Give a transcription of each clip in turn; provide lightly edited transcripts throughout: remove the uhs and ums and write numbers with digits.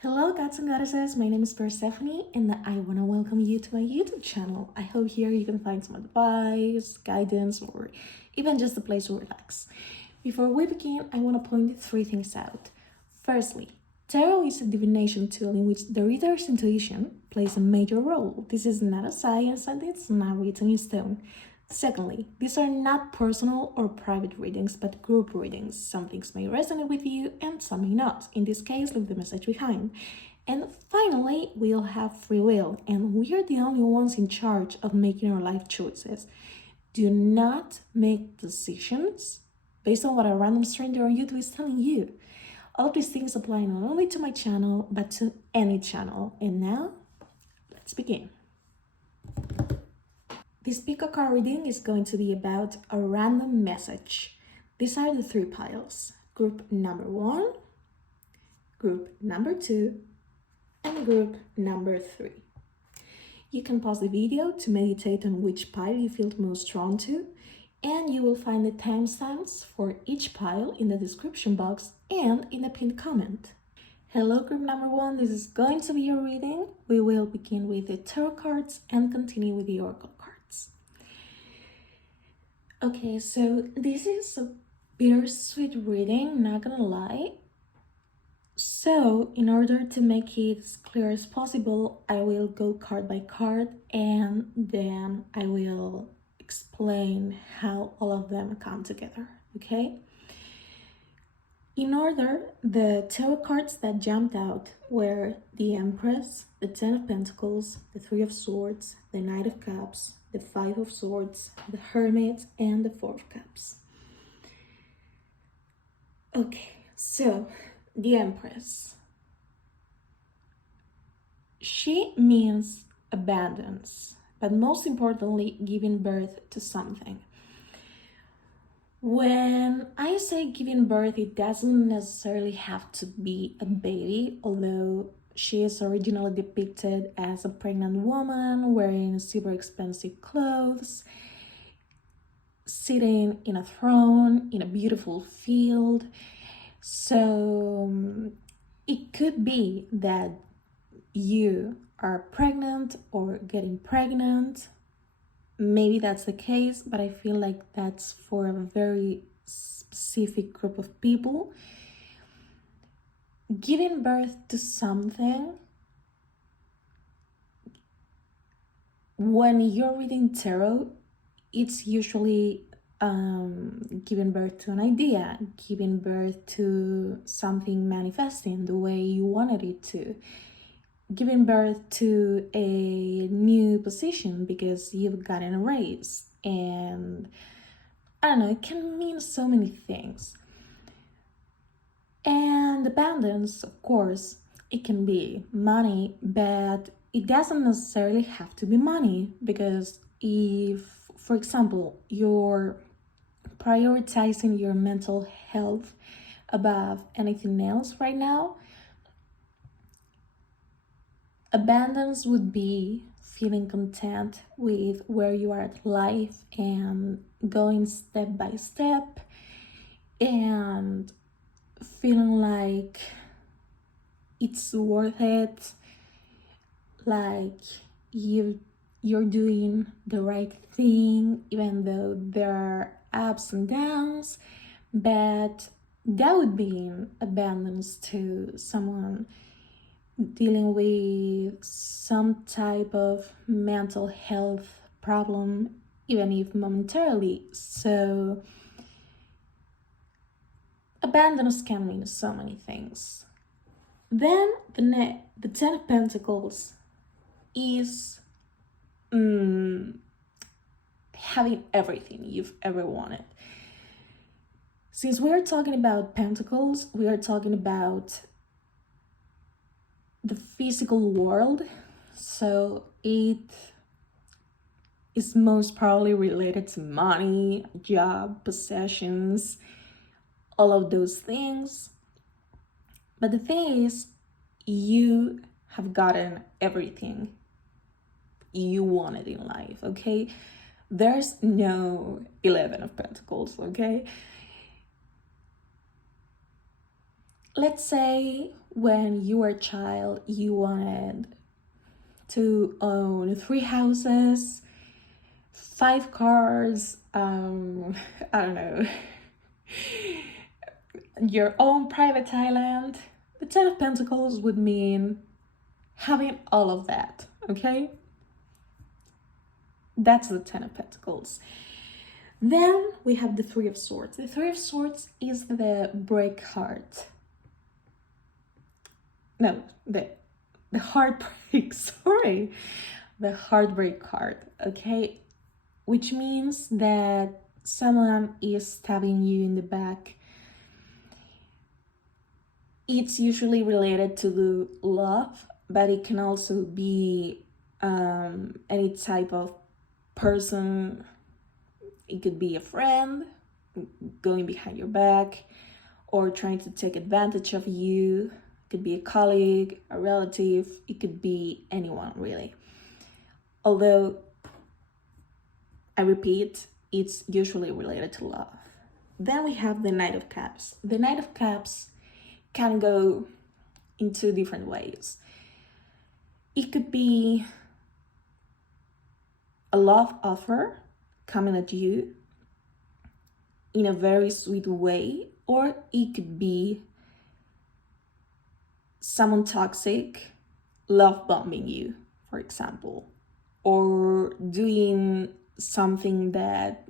Hello, gods and goddesses. My name is Persephone, and I want to welcome you to my YouTube channel. I hope here you can find some advice, guidance, or even just a place to relax. Before we begin, I want to point three things out. Firstly, tarot is a divination tool in which the reader's intuition plays a major role. This is not a science and it's not written in stone. Secondly, these are not personal or private readings, but group readings. Some things may resonate with you and some may not. In this case, leave the message behind. And finally, we all have free will, and we are the only ones in charge of making our life choices. Do not make decisions based on what a random stranger on YouTube is telling you. All of these things apply not only to my channel, but to any channel. And now, let's begin. This pick a card reading is going to be about a random message. These are the three piles. Group number 1, group number 2, and group number 3. You can pause the video to meditate on which pile you feel most drawn to, and you will find the timestamps for each pile in the description box and in the pinned comment. Hello group number 1, this is going to be your reading. We will begin with the tarot cards and continue with the oracle cards. Okay, so this is a bittersweet reading, not gonna lie. So, in order to make it as clear as possible, I will go card by card and then I will explain how all of them come together, okay? In order, the tarot cards that jumped out were the Empress, the Ten of Pentacles, the Three of Swords, the Knight of Cups, the Five of Swords, the Hermit, and the Four of Cups. Okay, so the Empress. She means abundance, but most importantly, giving birth to something. When I say giving birth, it doesn't necessarily have to be a baby, although she is originally depicted as a pregnant woman wearing super expensive clothes, sitting in a throne in a beautiful field. So it could be that you are pregnant or getting pregnant. Maybe that's the case, but I feel like that's for a very specific group of people. Giving birth to something, when you're reading tarot, it's usually giving birth to an idea, giving birth to something manifesting the way you wanted it to, giving birth to a new position because you've gotten a raise, and I don't know, it can mean so many things. And abundance, of course, it can be money, but it doesn't necessarily have to be money, because if, for example, you're prioritizing your mental health above anything else right now, abundance would be feeling content with where you are at life and going step by step and feeling like it's worth it, like you're doing the right thing, even though there are ups and downs. But that would be abundance to someone dealing with some type of mental health problem, even if momentarily. So abundance can mean so many things. Then the Ten of Pentacles is having everything you've ever wanted. Since we're talking about pentacles, we are talking about the physical world, so it is most probably related to money, job, possessions, all of those things. But the thing is, you have gotten everything you wanted in life, okay? There's no 11 of Pentacles, okay? let's say when you were a child, you wanted to own 3 houses, 5 cars, I don't know, your own private island. The Ten of Pentacles would mean having all of that, okay? That's the Ten of Pentacles. Then we have the Three of Swords. The Three of Swords is the break heart. No, the heartbreak, sorry. The heartbreak card, okay? Which means that someone is stabbing you in the back. It's usually related to the love, but it can also be any type of person. It could be a friend going behind your back or trying to take advantage of you. It could be a colleague, a relative. It could be anyone, really. Although, I repeat, it's usually related to love. Then we have the Knight of Cups. The Knight of Cups can go in 2 different ways. It could be a love offer coming at you in a very sweet way, or it could be someone toxic love bombing you, for example, or doing something that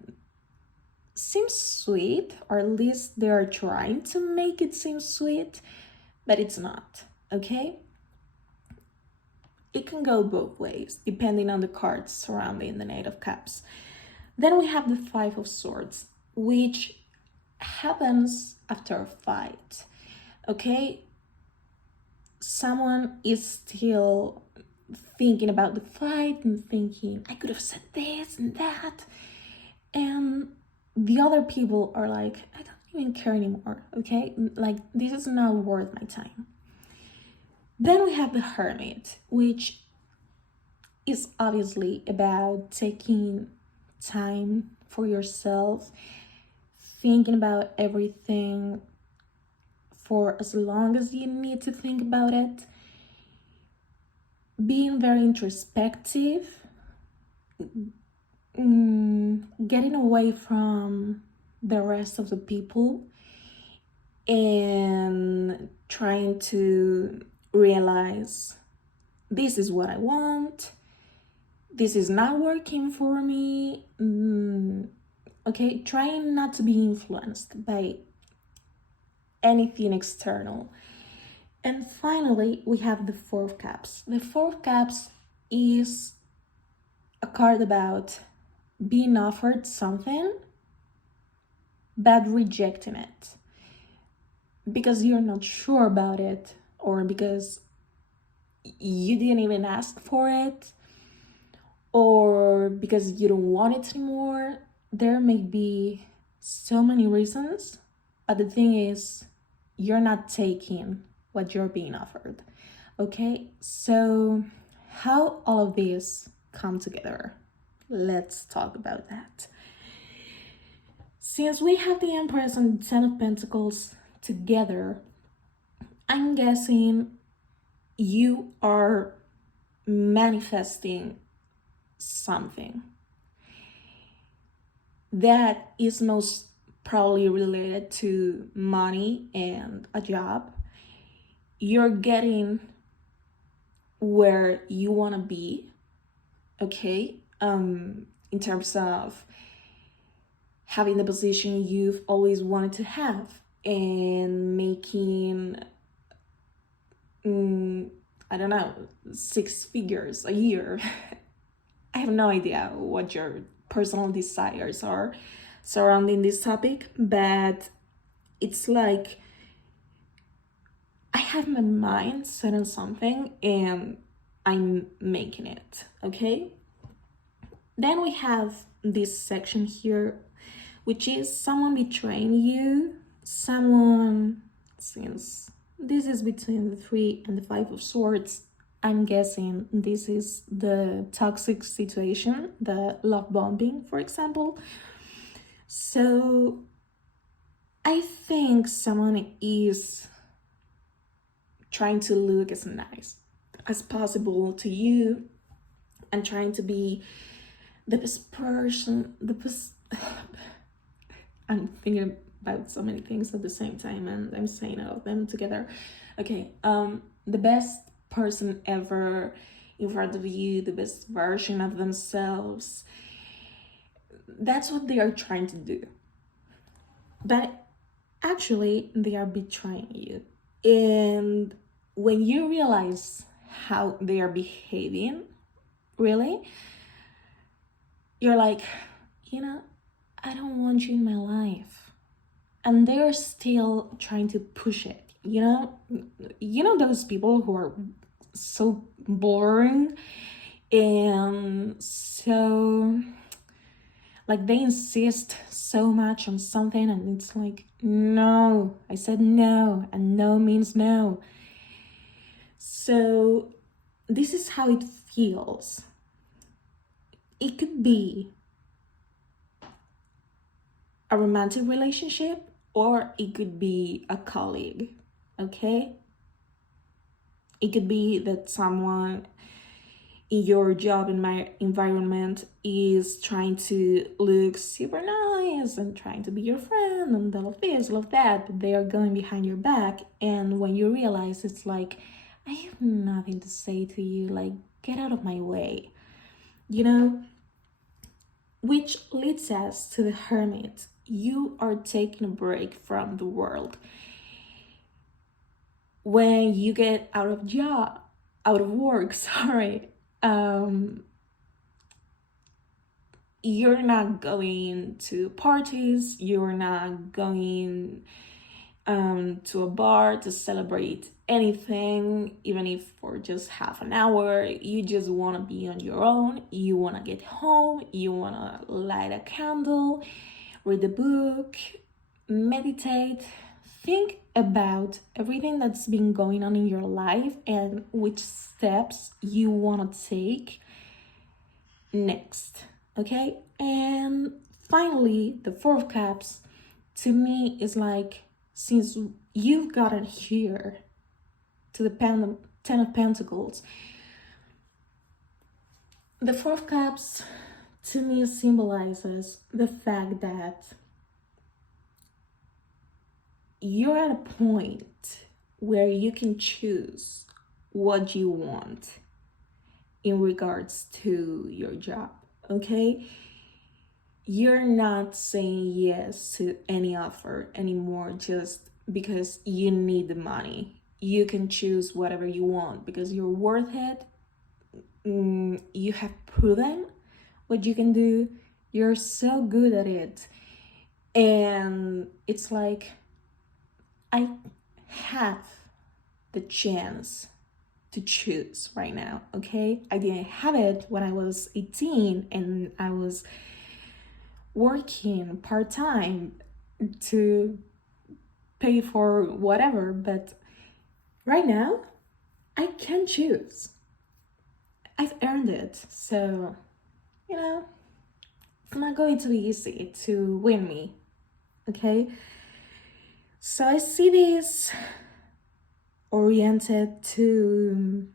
seems sweet, or at least they are trying to make it seem sweet, but it's not, okay? It can go both ways, depending on the cards surrounding the Knight of Cups. Then we have the Five of Swords, which happens after a fight, okay? Someone is still thinking about the fight and thinking, I could have said this and that. And the other people are like, I don't even care anymore, okay? Like, this is not worth my time. Then we have the Hermit, which is obviously about taking time for yourself, thinking about everything for as long as you need to think about it, being very introspective, getting away from the rest of the people and trying to realize this is what I want, this is not working for me. Okay, trying not to be influenced by anything external. And finally, we have the Four of Cups. The Four of Cups is a card about being offered something but rejecting it because you're not sure about it, or because you didn't even ask for it, or because you don't want it anymore. There may be so many reasons, but the thing is, you're not taking what you're being offered, okay? So how all of these come together? Let's talk about that. Since we have the Empress and the Ten of Pentacles together, I'm guessing you are manifesting something that is most probably related to money and a job. You're getting where you want to be, okay? In terms of having the position you've always wanted to have and making, I don't know, 6 figures a year. I have no idea what your personal desires are surrounding this topic, but it's like I have my mind set on something and I'm making it, okay? Then we have this section here, which is someone betraying you, someone, since this is between the 3 and the 5 of Swords, I'm guessing this is the toxic situation, the love bombing, for example. So I think someone is trying to look as nice as possible to you, and trying to be the best person, the best. I'm thinking about so many things at the same time, and I'm saying all of them together. Okay, the best person ever in front of you, the best version of themselves. That's what they are trying to do. But actually, they are betraying you. And when you realize how they are behaving, really, you're like, I don't want you in my life. And they're still trying to push it, those people who are so boring and so, like, they insist so much on something, and it's like, no, I said no, and no means no. So this is how it feels. It could be a romantic relationship, or it could be a colleague, okay? It could be that someone in your job environment is trying to look super nice and trying to be your friend and all of this, all of that, but they are going behind your back. And when you realize, it's like, I have nothing to say to you, like, get out of my way, which leads us to the hermit. You are taking a break from the world. When you get out of work, you're not going to parties, you're not going to a bar to celebrate anything, even if for just half an hour. You just want to be on your own. You want to get home, you want to light a candle, read a book, meditate, think about everything that's been going on in your life and which steps you want to take next, okay? And finally, the Four of Cups, to me, is like, since you've gotten here to the Ten of Pentacles, the Four of Cups to me symbolizes the fact that you're at a point where you can choose what you want in regards to your job, okay? You're not saying yes to any offer anymore just because you need the money. You can choose whatever you want because you're worth it. You have proven what you can do. You're so good at it. And it's like, I have the chance to choose right now, okay? I didn't have it when I was 18 and I was working part-time to pay for whatever, but right now I can choose. I've earned it, so it's not going to be easy to win me, okay? So I see this oriented to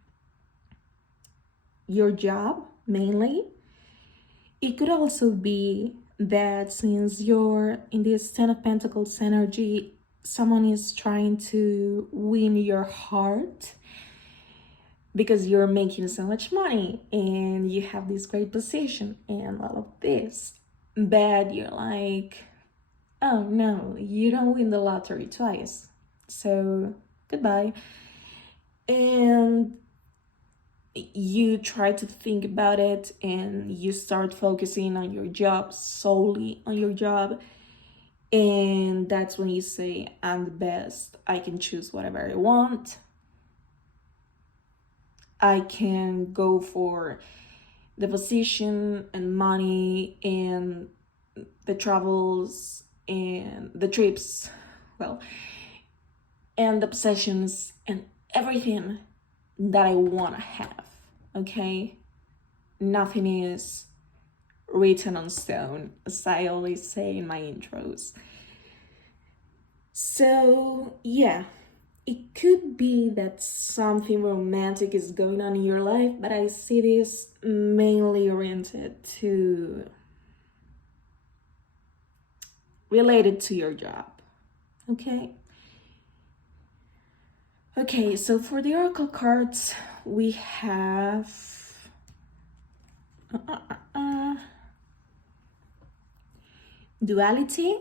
your job mainly. It could also be that since you're in this Ten of Pentacles energy, someone is trying to win your heart because you're making so much money and you have this great position and all of this. But you're like, oh no, you don't win the lottery twice, so goodbye. And you try to think about it and you start focusing on your job, solely on your job. And that's when you say, I'm the best. I can choose whatever I want. I can go for the position and money and the travels and the trips, and the possessions and everything that I want to have, okay? Nothing is written on stone, as I always say in my intros. So yeah, it could be that something romantic is going on in your life, but I see this mainly oriented to related to your job. Okay. Okay, so for the oracle cards, we have duality,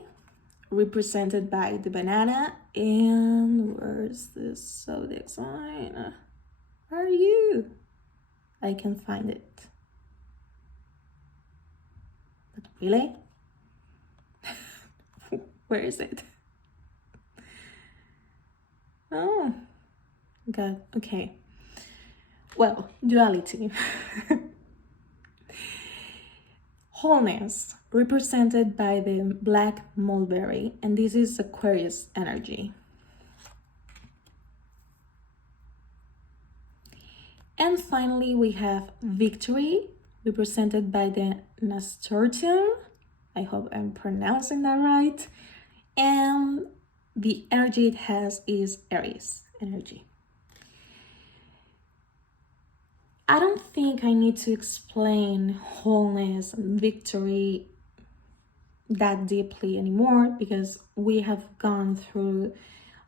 represented by the banana. And where's this zodiac sign? Where are you? I can find it. But really? Where is it? Oh, God. Okay. Well, duality. Wholeness, represented by the black mulberry, and this is Aquarius energy. And finally, we have victory, represented by the nasturtium. I hope I'm pronouncing that right. And the energy it has is Aries energy. I don't think I need to explain wholeness and victory that deeply anymore, because we have gone through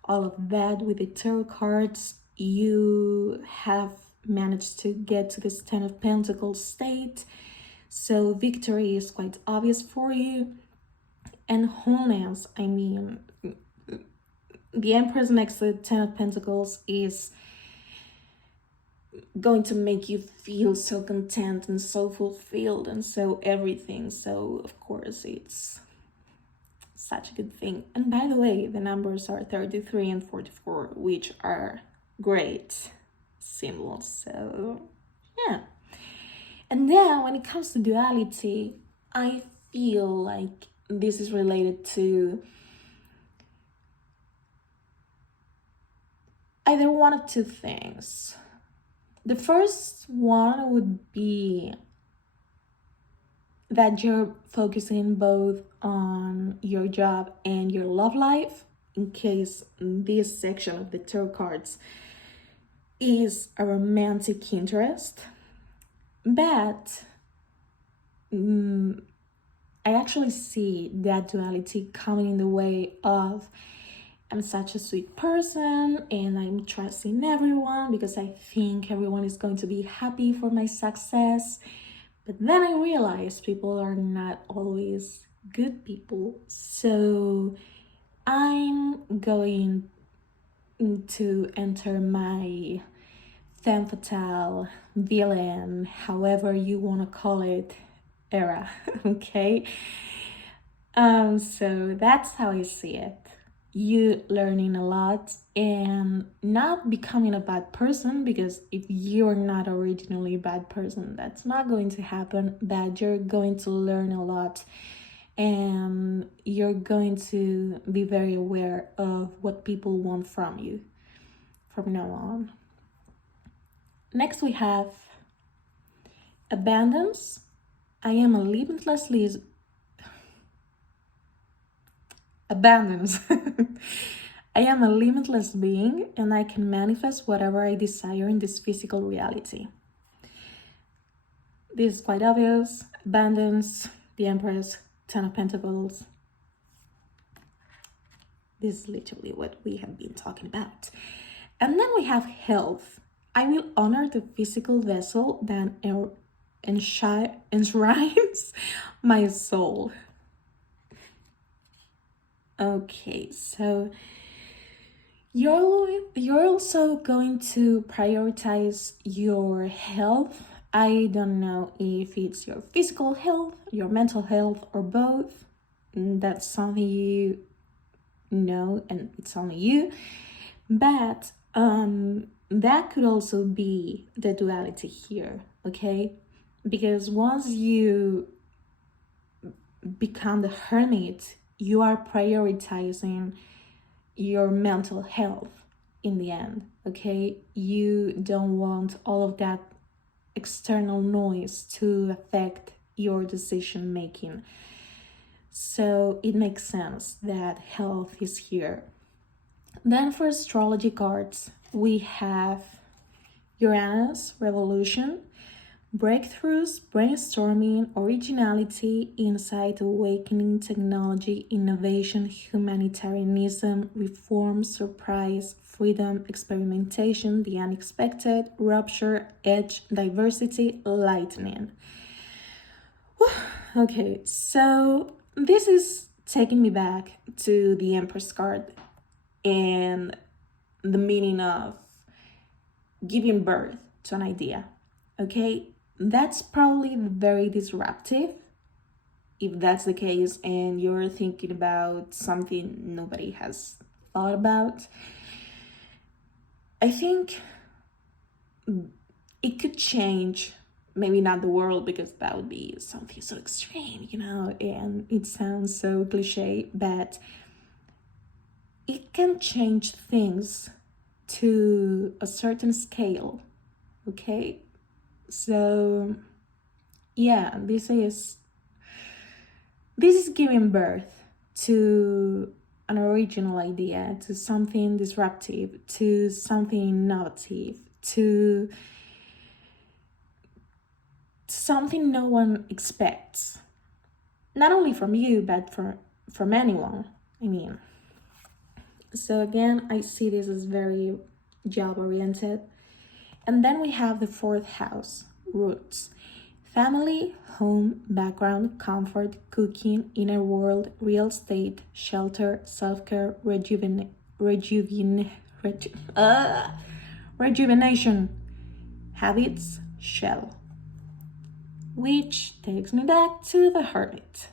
all of that with the tarot cards. You have managed to get to this 10 of Pentacles state, so victory is quite obvious for you. And wholeness, I mean, the Empress next to the 10 of Pentacles is going to make you feel so content and so fulfilled and so everything. So of course it's such a good thing. And by the way, the numbers are 33 and 44, which are great symbols. So yeah. And then when it comes to duality, I feel like this is related to either one of two things. The first one would be that you're focusing both on your job and your love life, in case this section of the tarot cards is a romantic interest. But I actually see that duality coming in the way of, I'm such a sweet person and I'm trusting everyone because I think everyone is going to be happy for my success. But then I realized people are not always good people. So I'm going to enter my femme fatale, villain, however you want to call it, era. Okay? So that's how I see it. You learning a lot and not becoming a bad person, because if you're not originally a bad person, that's not going to happen. But you're going to learn a lot and you're going to be very aware of what people want from you from now on. Next we have abundance. I am a limitlessly abundance. I am a limitless being and I can manifest whatever I desire in this physical reality. This is quite obvious. Abundance, the Empress, 10 of Pentacles. This is literally what we have been talking about. And then we have health. I will honor the physical vessel that enshrines my soul. Okay, so you're also going to prioritize your health. I don't know if it's your physical health, your mental health, or both. That's something you know, and it's only you. But that could also be the duality here, okay? Because once you become the hermit, you are prioritizing your mental health in the end, okay? You don't want all of that external noise to affect your decision making. So it makes sense that health is here. Then for astrology cards, we have Uranus, revolution, breakthroughs, brainstorming, originality, insight, awakening, technology, innovation, humanitarianism, reform, surprise, freedom, experimentation, the unexpected, rupture, edge, diversity, lightning. Okay, so this is taking me back to the Empress card and the meaning of giving birth to an idea. Okay, that's probably very disruptive if that's the case and you're thinking about something nobody has thought about. I think it could change, maybe not the world, because that would be something so extreme, and it sounds so cliche, but it can change things to a certain scale. Okay, so yeah, this is giving birth to an original idea, to something disruptive, to something innovative, to something no one expects, not only from you but from anyone. So again, I see this as very job oriented. And then we have the fourth house, roots. Family, home, background, comfort, cooking, inner world, real estate, shelter, self-care, rejuvenation, habits, shell. Which takes me back to the Hermit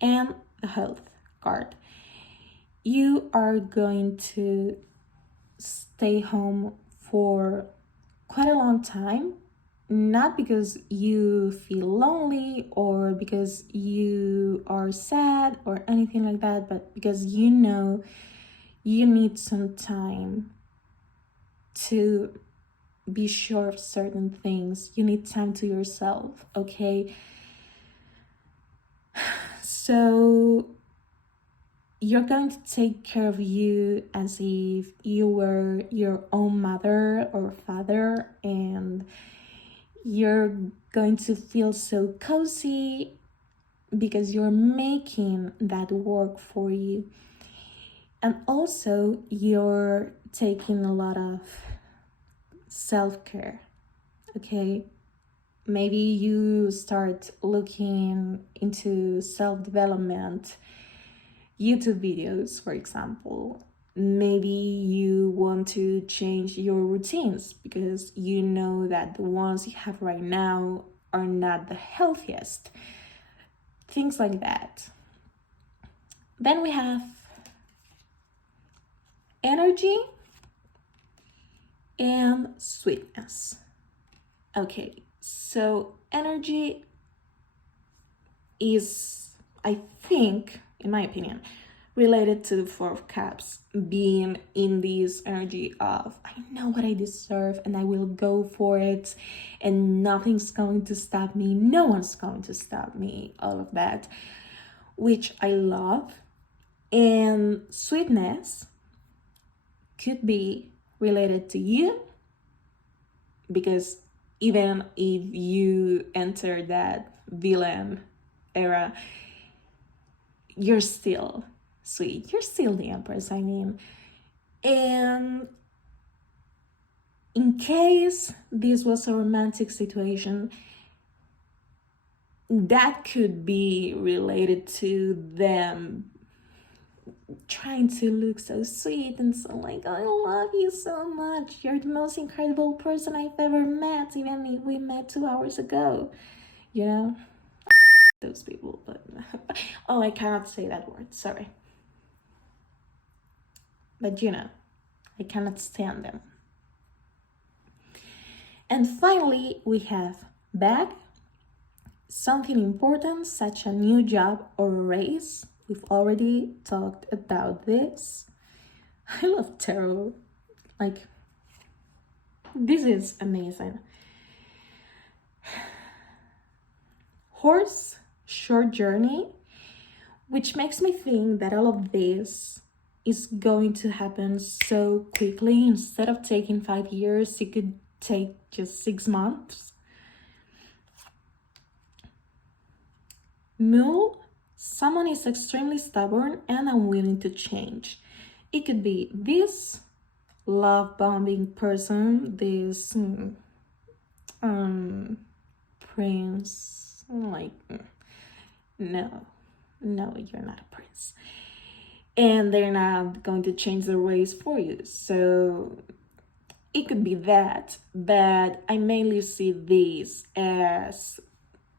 and the health card. You are going to stay home for quite a long time, not because you feel lonely or because you are sad or anything like that, but because you know you need some time to be sure of certain things. You need time to yourself, okay? So you're going to take care of you as if you were your own mother or father, and you're going to feel so cozy because you're making that work for you. And also you're taking a lot of self-care, okay? Maybe you start looking into self-development YouTube videos, for example. Maybe you want to change your routines because you know that the ones you have right now are not the healthiest. Things like that. Then we have energy and sweetness. Okay, so energy is, I think, in my opinion, related to the Four of Cups, being in this energy of, I know what I deserve and I will go for it and nothing's going to stop me, no one's going to stop me, all of that, which I love. And sweetness could be related to you, because even if you enter that villain era, you're still sweet. You're still the Empress, And in case this was a romantic situation, that could be related to them trying to look so sweet and so like, I love you so much. You're the most incredible person I've ever met, even if we met 2 hours ago. Those people, but oh, I cannot say that word, sorry. But I cannot stand them. And finally, we have bag, something important, such a new job or a raise. We've already talked about this. I love tarot. This is amazing. Horse, short journey, which makes me think that all of this is going to happen so quickly. Instead of taking 5 years, it could take just 6 months. Mule, someone is extremely stubborn and unwilling to change. It could be this love-bombing person, this prince, like, no, you're not a prince. And they're not going to change their ways for you. So it could be that, but I mainly see this as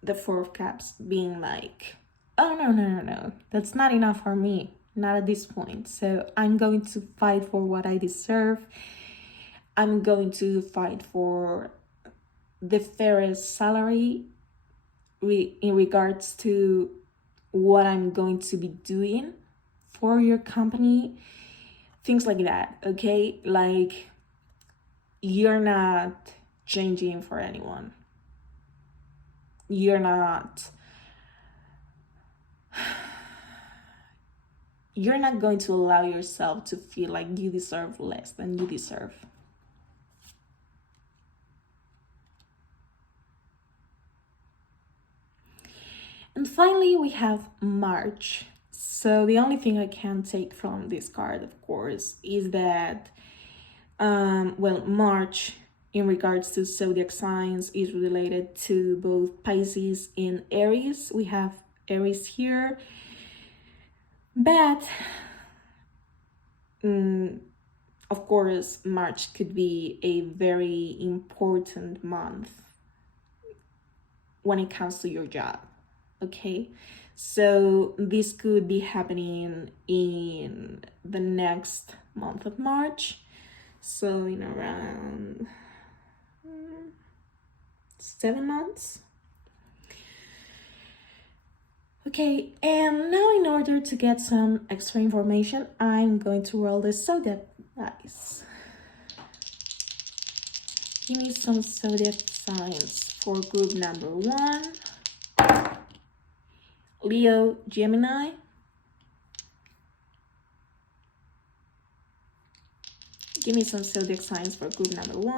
the Four of Cups being like, oh, no, that's not enough for me, not at this point. So I'm going to fight for what I deserve. I'm going to fight for the fairest salary in regards to what I'm going to be doing for your company, things like that. Okay, like, you're not changing for anyone. You're not going to allow yourself to feel like you deserve less than you deserve. And finally, we have March. So the only thing I can take from this card, of course, is that, March, in regards to zodiac signs, is related to both Pisces and Aries. We have Aries here. But, of course, March could be a very important month when it comes to your job. Okay, so this could be happening in the next month of March, so in around 7 months. Okay, and now in order to get some extra information, I'm going to roll the zodiac dice. Give me some zodiac signs for group number 1. Leo, Gemini. Give me some zodiac signs for group number 1.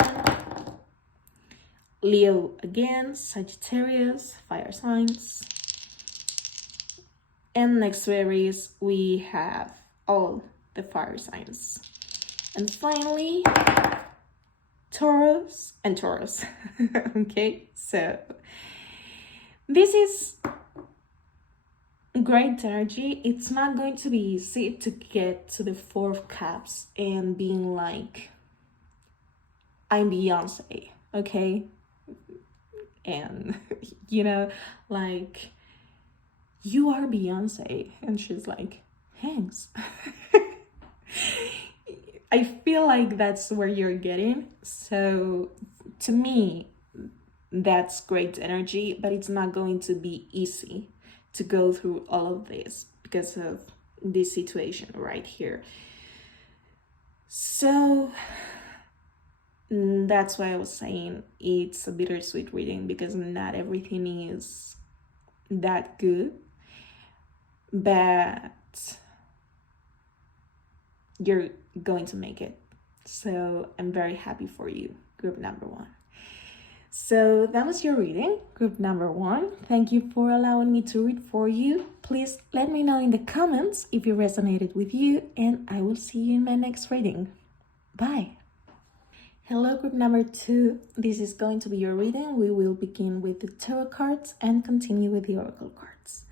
Leo again, Sagittarius, fire signs. And next to Aries, we have all the fire signs. And finally, Taurus and Taurus. Okay, so this is great energy. It's not going to be easy to get to the Four of Cups and being like, I'm Beyonce, okay? And, like, you are Beyonce. And she's like, thanks. I feel like that's where you're getting. So to me, that's great energy, but it's not going to be easy to go through all of this because of this situation right here. So that's why I was saying it's a bittersweet reading, because not everything is that good, but you're going to make it. So I'm very happy for you, group number 1. So that was your reading, group number 1. Thank you for allowing me to read for you. Please let me know in the comments if it resonated with you, and I will see you in my next reading. Bye. Hello, group number 2. This is going to be your reading. We will begin with the tarot cards and continue with the oracle cards.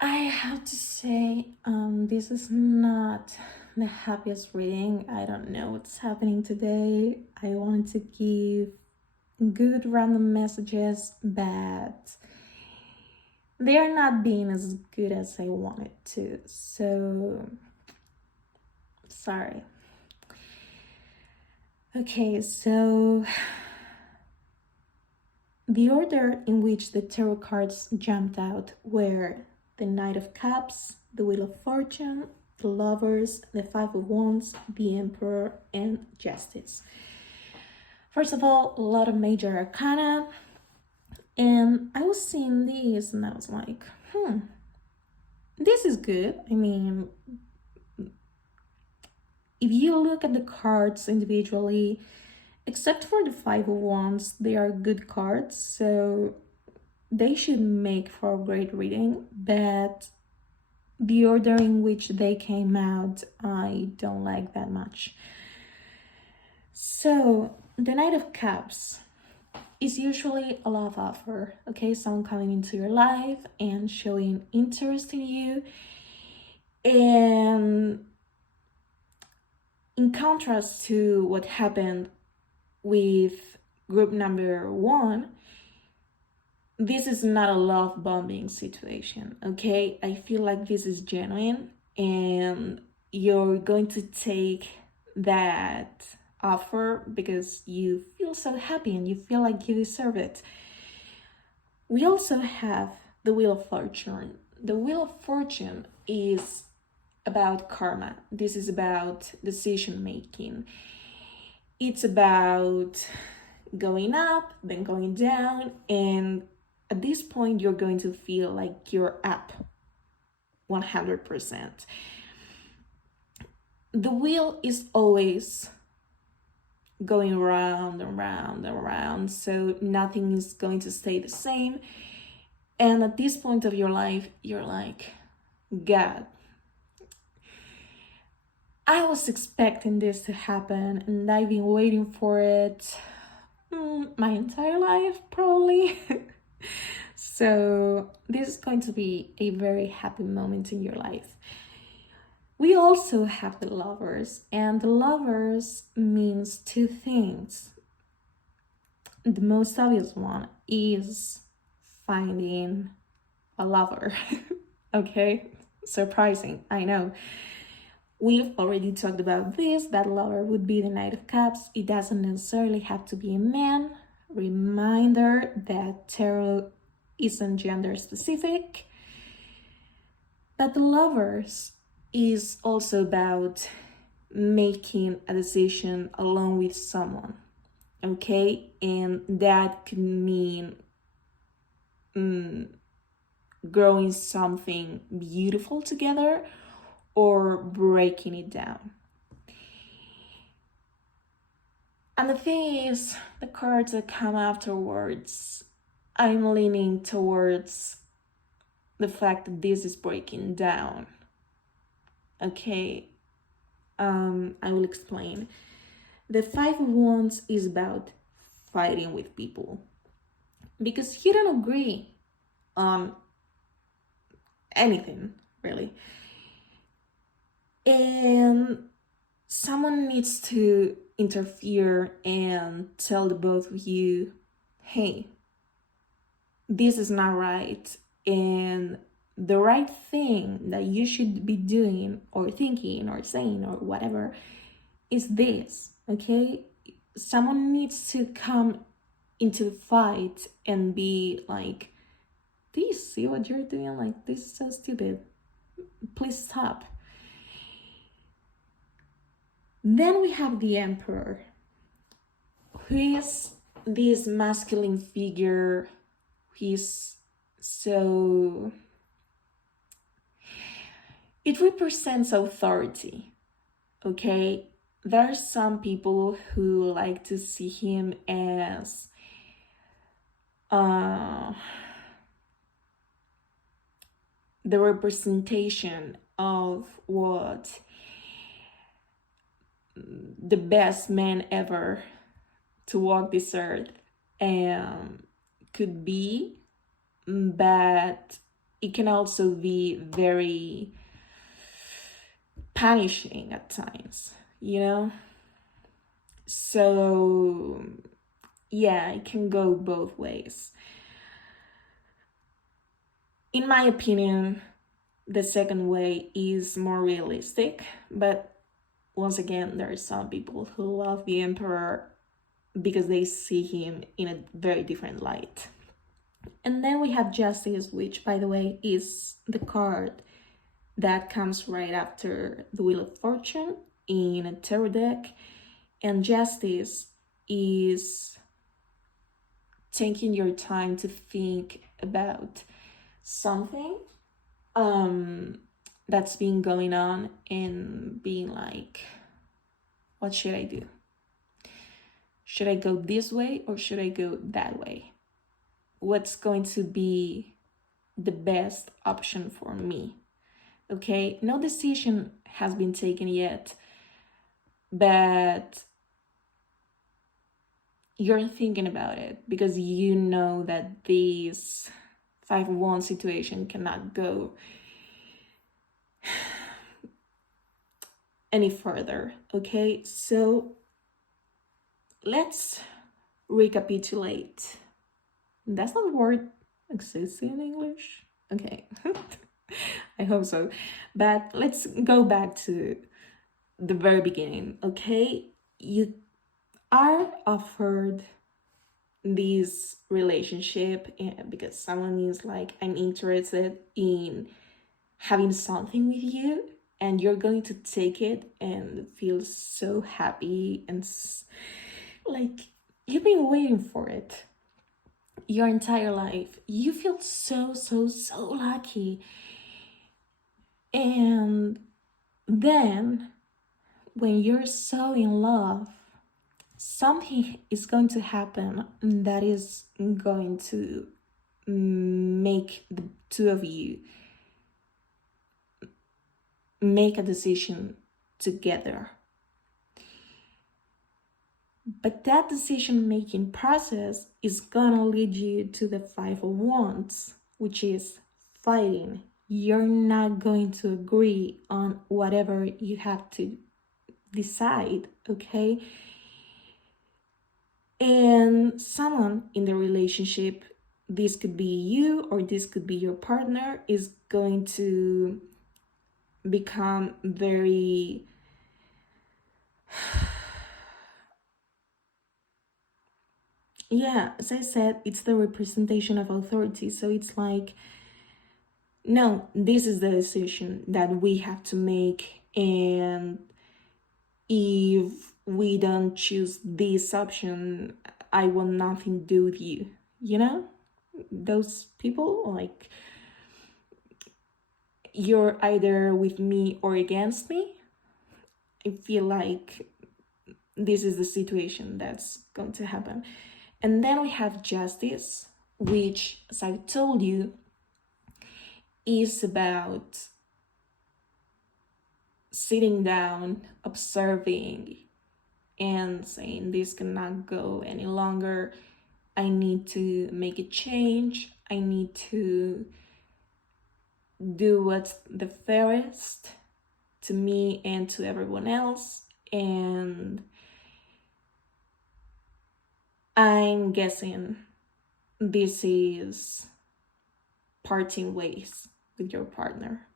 I have to say, this is not the happiest reading. I don't know what's happening today. I wanted to give good random messages, but they are not being as good as I wanted to. So, sorry. Okay, so the order in which the tarot cards jumped out were the Knight of Cups, the Wheel of Fortune, the Lovers, the Five of Wands, the Emperor, and Justice. First of all, a lot of major arcana, and I was seeing these and I was like, this is good. I mean, if you look at the cards individually, except for the Five of Wands, they are good cards, so they should make for a great reading, but the order in which they came out, I don't like that much. So, the Knight of Cups is usually a love offer, okay? Someone coming into your life and showing interest in you. And in contrast to what happened with group number 1, this is not a love bombing situation, okay? I feel like this is genuine and you're going to take that offer because you feel so happy and you feel like you deserve it. We also have the Wheel of Fortune. The Wheel of Fortune is about karma. This is about decision making. It's about going up, then going down, and at this point, you're going to feel like you're up 100%. The wheel is always going around and around and around, so nothing is going to stay the same. And at this point of your life, you're like, God, I was expecting this to happen and I've been waiting for it my entire life, probably. So this is going to be a very happy moment in your life. We also have the Lovers, and the Lovers means two things. The most obvious one is finding a lover. Okay, surprising, I know. We've already talked about this, that lover would be the Knight of Cups. It doesn't necessarily have to be a man. Reminder that tarot isn't gender specific. But the Lovers is also about making a decision along with someone, okay? And that could mean growing something beautiful together or breaking it down. And the thing is, the cards that come afterwards, I'm leaning towards the fact that this is breaking down. Okay, I will explain. The Five of Wands is about fighting with people because you don't agree on anything, really. And someone needs to interfere and tell the both of you, hey, this is not right. And the right thing that you should be doing or thinking or saying or whatever is this, okay? Someone needs to come into the fight and be like, this, see what you're doing? Like, this is so stupid. Please stop. Then we have the Emperor, who is this masculine figure. He's so... It represents authority, okay? There are some people who like to see him as the representation of what the best man ever to walk this earth could be, but it can also be very punishing at times, you know? So yeah, it can go both ways. In my opinion, the second way is more realistic, but once again, there are some people who love the Emperor because they see him in a very different light. And then we have Justice, which, by the way, is the card that comes right after the Wheel of Fortune in a tarot deck. And Justice is taking your time to think about something, that's been going on, and being like, what should I do? Should I go this way or should I go that way? What's going to be the best option for me? Okay, no decision has been taken yet, but you're thinking about it because you know that this 5-1 situation cannot go any further. Okay, so let's recapitulate. Does that word exist in English? Okay. I hope so. But let's go back to the very beginning, okay? You are offered this relationship because someone is like, I'm interested in having something with you, and you're going to take it and feel so happy and like you've been waiting for it your entire life. You feel so lucky. And then when you're so in love, something is going to happen that is going to make the two of you make a decision together. But that decision-making process is gonna lead you to the 5 of Wands, which is fighting. You're not going to agree on whatever you have to decide, okay? And someone in the relationship, this could be you or this could be your partner, is going to become very yeah, as I said, it's the representation of authority. So it's like, no, this is the decision that we have to make, and if we don't choose this option, I want nothing to do with you. You know, those people, like, you're either with me or against me. I feel like this is the situation that's going to happen. And then we have justice, which, as I've told you, is about sitting down, observing, and saying, this cannot go any longer. I need to make a change. I need to do what's the fairest to me and to everyone else. And I'm guessing this is parting ways with your partner.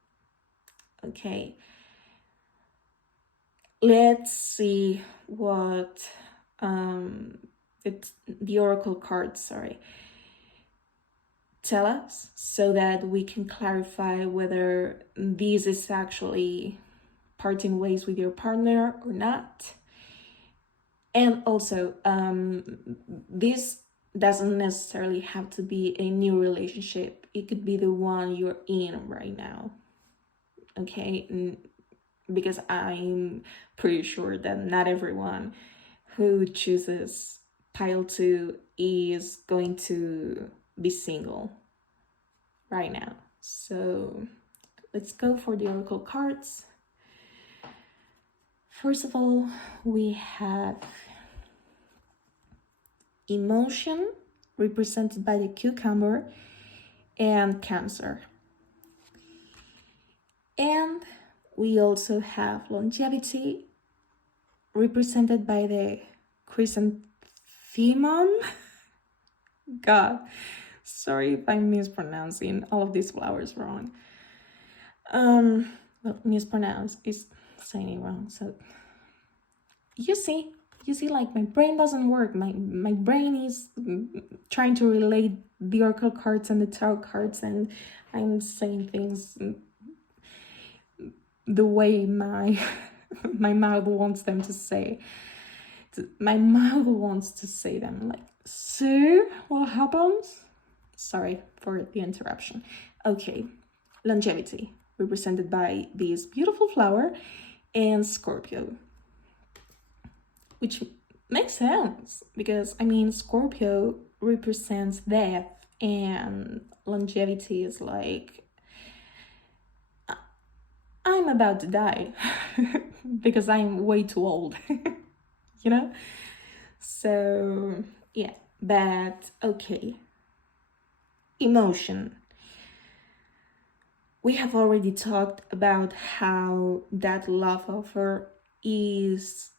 Okay. Let's see what the oracle cards, tell us, so that we can clarify whether this is actually parting ways with your partner or not. And also, this doesn't necessarily have to be a new relationship. It could be the one you're in right now. Okay, because I'm pretty sure that not everyone who chooses pile 2 is going to be single right now. So let's go for the oracle cards. First of all, we have emotion, represented by the cucumber, and Cancer. And we also have longevity, represented by the chrysanthemum. God, sorry if I'm mispronouncing all of these flowers wrong. Well, mispronounce is saying it wrong. So you see, like, my brain doesn't work. My brain is trying to relate the oracle cards and the tarot cards, and I'm saying things the way my mouth wants them to say. My mouth wants to say them. Like, so what happens? Sorry for the interruption. Okay, longevity, represented by this beautiful flower, and Scorpio, which makes sense because Scorpio represents death, and longevity is like, I'm about to die because I'm way too old, you know? So, yeah, but okay. Emotion. We have already talked about how that love offer is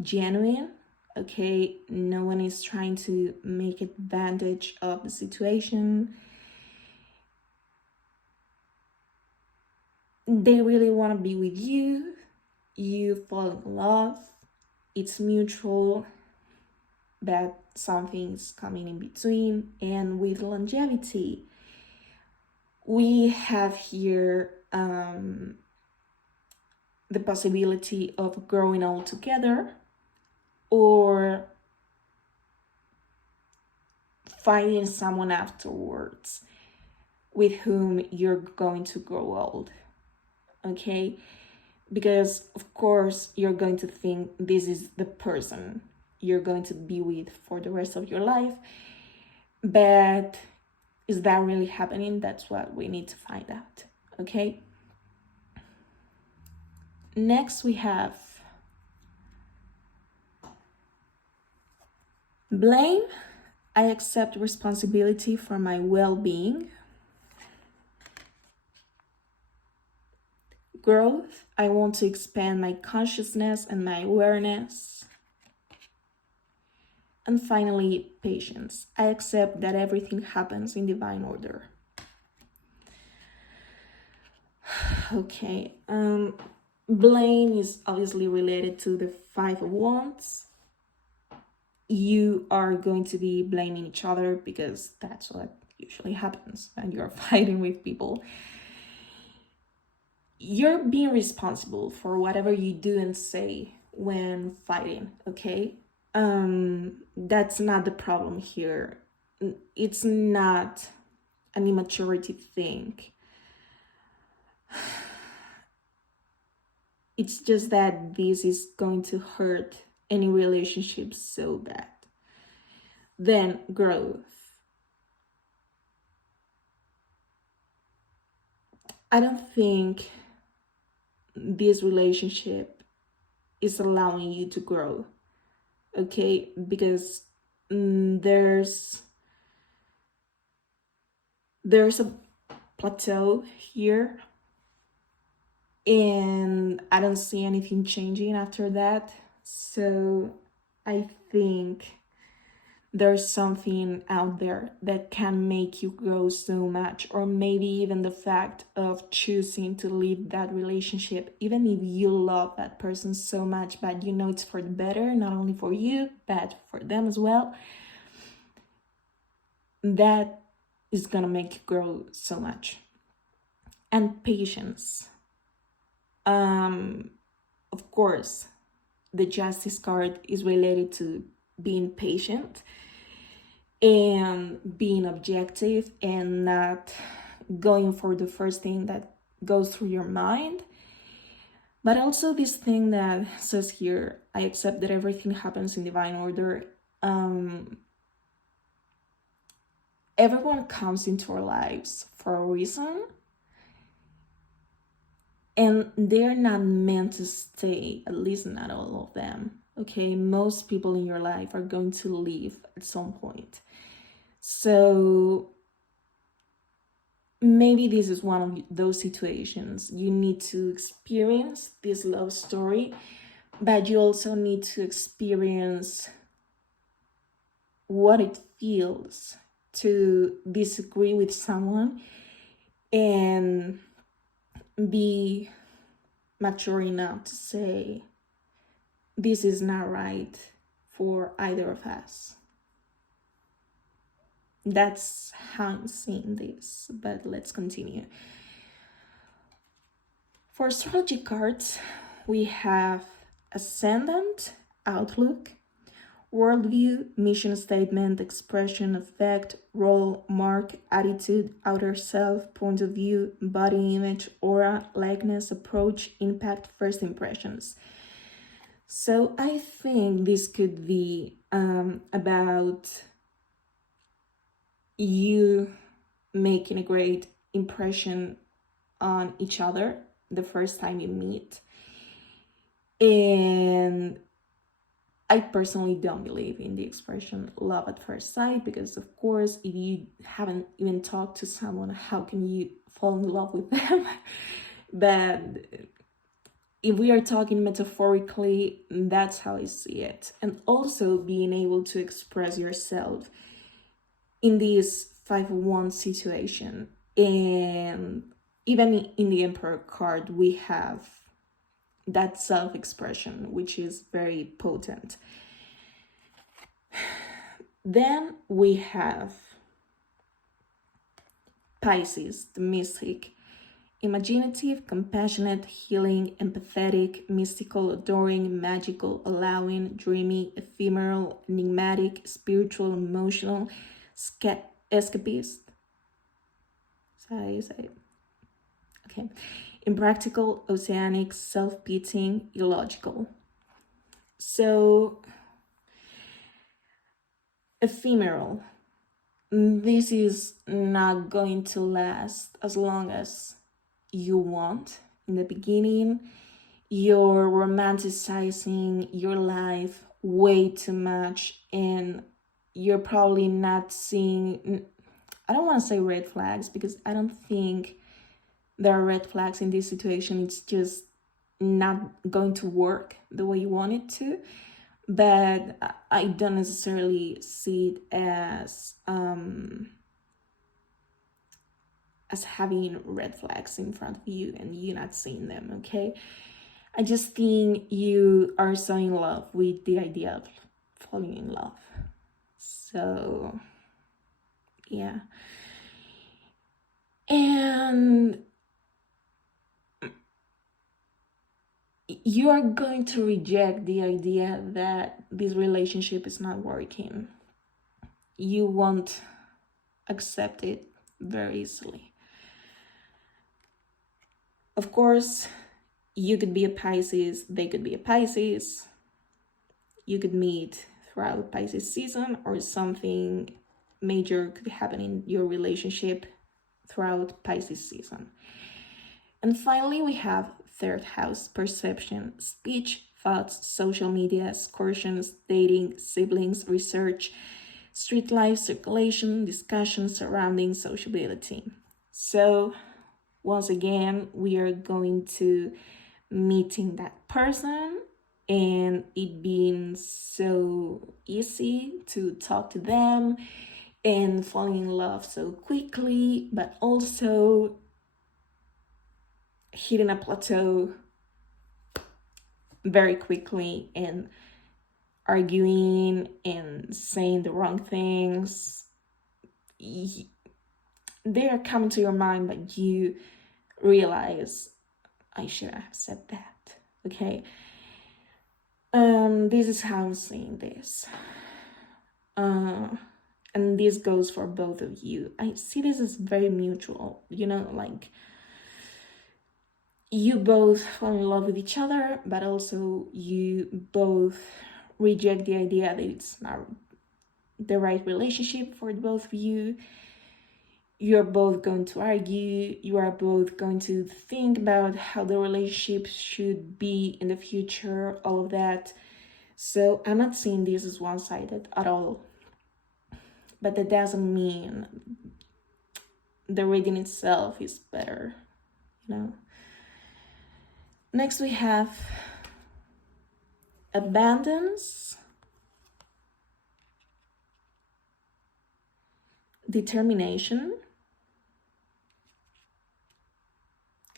genuine. Okay, no one is trying to make advantage of the situation. They really want to be with you. You fall in love. It's mutual, but something's coming in between. And with longevity, we have here the possibility of growing old together, or finding someone afterwards with whom you're going to grow old. Okay, because of course you're going to think this is the person you're going to be with for the rest of your life, but is that really happening? That's what we need to find out. Okay, next we have blame. I accept responsibility for my well-being. Growth. I want to expand my consciousness and my awareness. And finally, patience. I accept that everything happens in divine order. Okay, blame is obviously related to the Five of Wands. You are going to be blaming each other because that's what usually happens when you're fighting with people. You're being responsible for whatever you do and say when fighting, okay? That's not the problem here. It's not an immaturity thing. It's just that this is going to hurt any relationship so bad. Then growth. I don't think this relationship is allowing you to grow, okay? Because there's a plateau here, and I don't see anything changing after that. So I think there's something out there that can make you grow so much, or maybe even the fact of choosing to leave that relationship, even if you love that person so much, but you know it's for the better, not only for you, but for them as well. That is gonna make you grow so much. And patience. Of course, the Justice card is related to being patient and being objective and not going for the first thing that goes through your mind. But also this thing that says here, I accept that everything happens in divine order. Everyone comes into our lives for a reason, and they're not meant to stay, at least not all of them. Okay, most people in your life are going to leave at some point. So maybe this is one of those situations. You need to experience this love story, but you also need to experience what it feels to disagree with someone and be mature enough to say, this is not right for either of us. That's how I'm seeing this, but let's continue. For astrology cards, we have Ascendant, Outlook, Worldview, mission statement, expression, effect, role, mark, attitude, outer self, point of view, body image, aura, likeness, approach, impact, first impressions. So I think this could be about you making a great impression on each other the first time you meet. And I personally don't believe in the expression love at first sight, because of course, if you haven't even talked to someone, how can you fall in love with them? But if we are talking metaphorically, that's how I see it. And also being able to express yourself in this 5-1 situation. And even in the Emperor card, we have that self-expression, which is very potent. Then we have Pisces, the mystic. Imaginative, compassionate, healing, empathetic, mystical, adoring, magical, allowing, dreamy, ephemeral, enigmatic, spiritual, emotional, escapist. Say. Okay. Impractical, oceanic, self-pitying, illogical. So, ephemeral. This is not going to last as long as you want. In the beginning, you're romanticizing your life way too much, and you're probably not seeing, I don't want to say red flags, because I don't think there are red flags in this situation. It's just not going to work the way you want it to. But I don't necessarily see it as having red flags in front of you and you not seeing them, okay? I just think you are so in love with the idea of falling in love. So, yeah. And you are going to reject the idea that this relationship is not working. You won't accept it very easily. Of course, you could be a Pisces, they could be a Pisces. You could meet throughout Pisces season, or something major could happen in your relationship throughout Pisces season. And finally, we have third house, perception, speech, thoughts, social media, excursions, dating, siblings, research, street life, circulation, discussion, surroundings, sociability. So once again, we are going to meeting that person and it being so easy to talk to them and falling in love so quickly, but also hitting a plateau very quickly and arguing and saying the wrong things. They are coming to your mind, but you realize, I should have said that, okay? This is how I'm seeing this. And this goes for both of you. I see this as very mutual, like you both fall in love with each other, but also you both reject the idea that it's not the right relationship for both of you. You're both going to argue. You are both going to think about how the relationship should be in the future, all of that. So I'm not seeing this as one-sided at all. But that doesn't mean the reading itself is better, Next we have abundance, determination.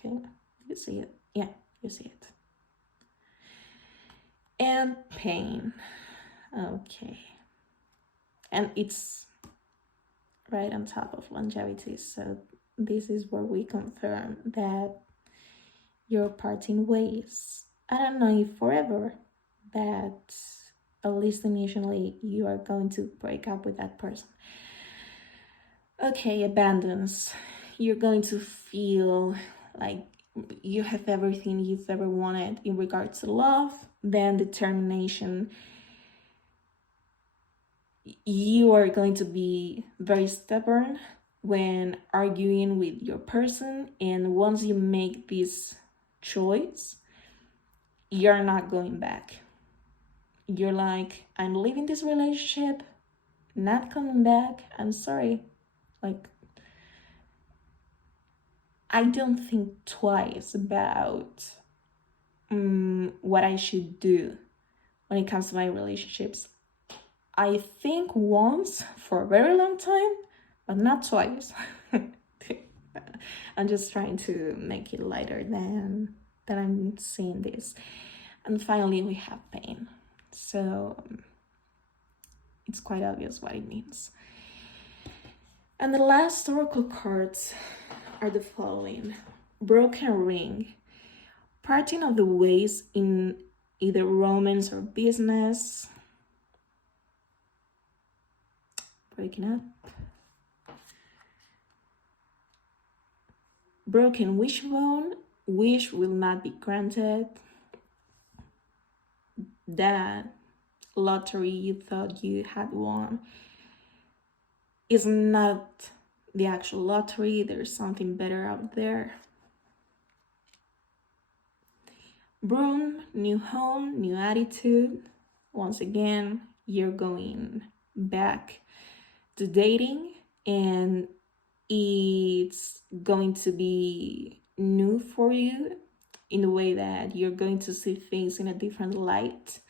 Okay, you see it? Yeah, you see it. And pain. Okay. And it's right on top of longevity. So this is where we confirm that you're parting ways. I don't know if forever, but At least initially, you are going to break up with that person. Okay, abundance. You're going to feel like you have everything you've ever wanted in regards to love, then determination. You are going to be very stubborn when arguing with your person, and once you make this choice, you're not going back. You're like, I'm leaving this relationship, not coming back, I'm sorry. Like, I don't think twice about what I should do when it comes to my relationships. I think once for a very long time, but not twice. I'm just trying to make it lighter than that I'm seeing this. And finally, we have pain. So it's quite obvious what it means. And the last oracle cards are the following. Broken ring. Parting of the ways in either romance or business. Breaking up. Broken wishbone. Wish will not be granted. That lottery you thought you had won is not the actual lottery. There's something better out there. Broom, new home, new attitude. Once again, you're going back to dating, and it's going to be new for you in the way that you're going to see things in a different light.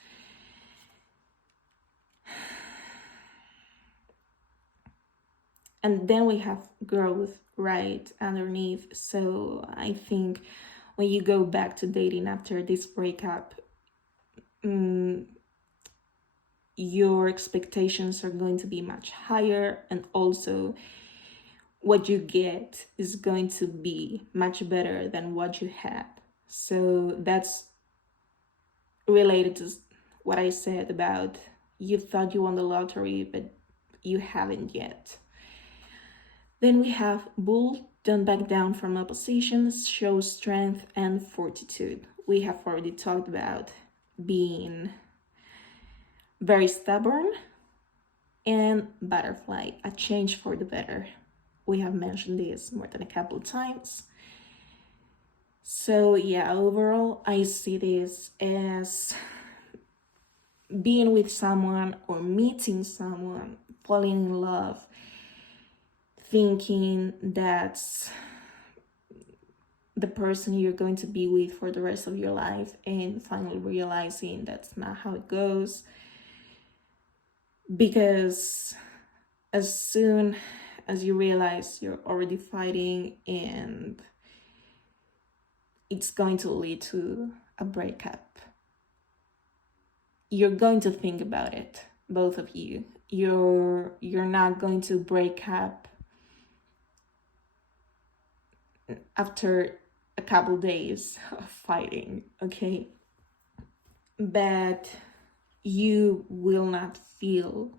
And then we have growth right underneath. So I think when you go back to dating after this breakup, your expectations are going to be much higher, and also what you get is going to be much better than what you had. So that's related to what I said about you thought you won the lottery, but you haven't yet. Then we have bull, don't back down from oppositions, show strength and fortitude. We have already talked about being very stubborn, and butterfly, a change for the better. We have mentioned this more than a couple of times. So yeah, overall, I see this as being with someone or meeting someone, falling in love, thinking that's the person you're going to be with for the rest of your life, and finally realizing that's not how it goes. Because as soon as you realize you're already fighting, and it's going to lead to a breakup, you're going to think about it, both of you. You're not going to break up after a couple days of fighting, okay? But you will not feel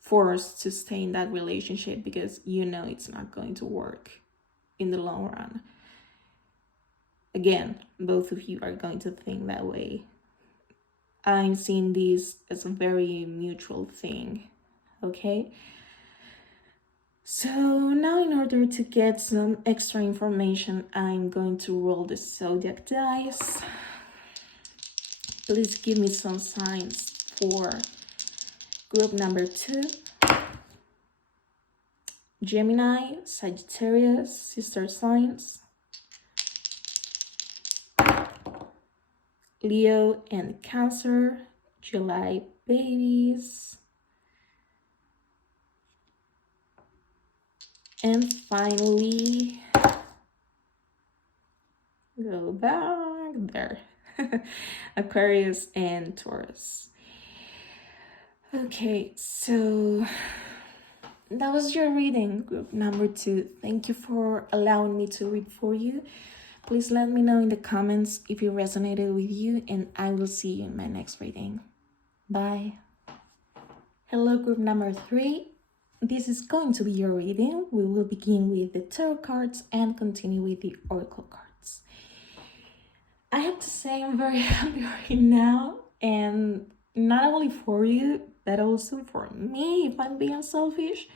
forced to stay in that relationship because you know it's not going to work in the long run. Again, both of you are going to think that way. I'm seeing this as a very mutual thing, okay? So now, in order to get some extra information, I'm going to roll the zodiac dice. Please give me some signs for group number 2. Gemini, Sagittarius, sister signs. Leo and Cancer, July babies. And finally, go back there. Aquarius and Taurus. Okay, so that was your reading, group number 2. Thank you for allowing me to read for you. Please let me know in the comments if it resonated with you, and I will see you in my next reading. Bye. Hello, group number 3. This is going to be your reading. We will begin with the tarot cards and continue with the oracle cards. I have to say I'm very happy right now, and not only for you, but also for me, if I'm being selfish,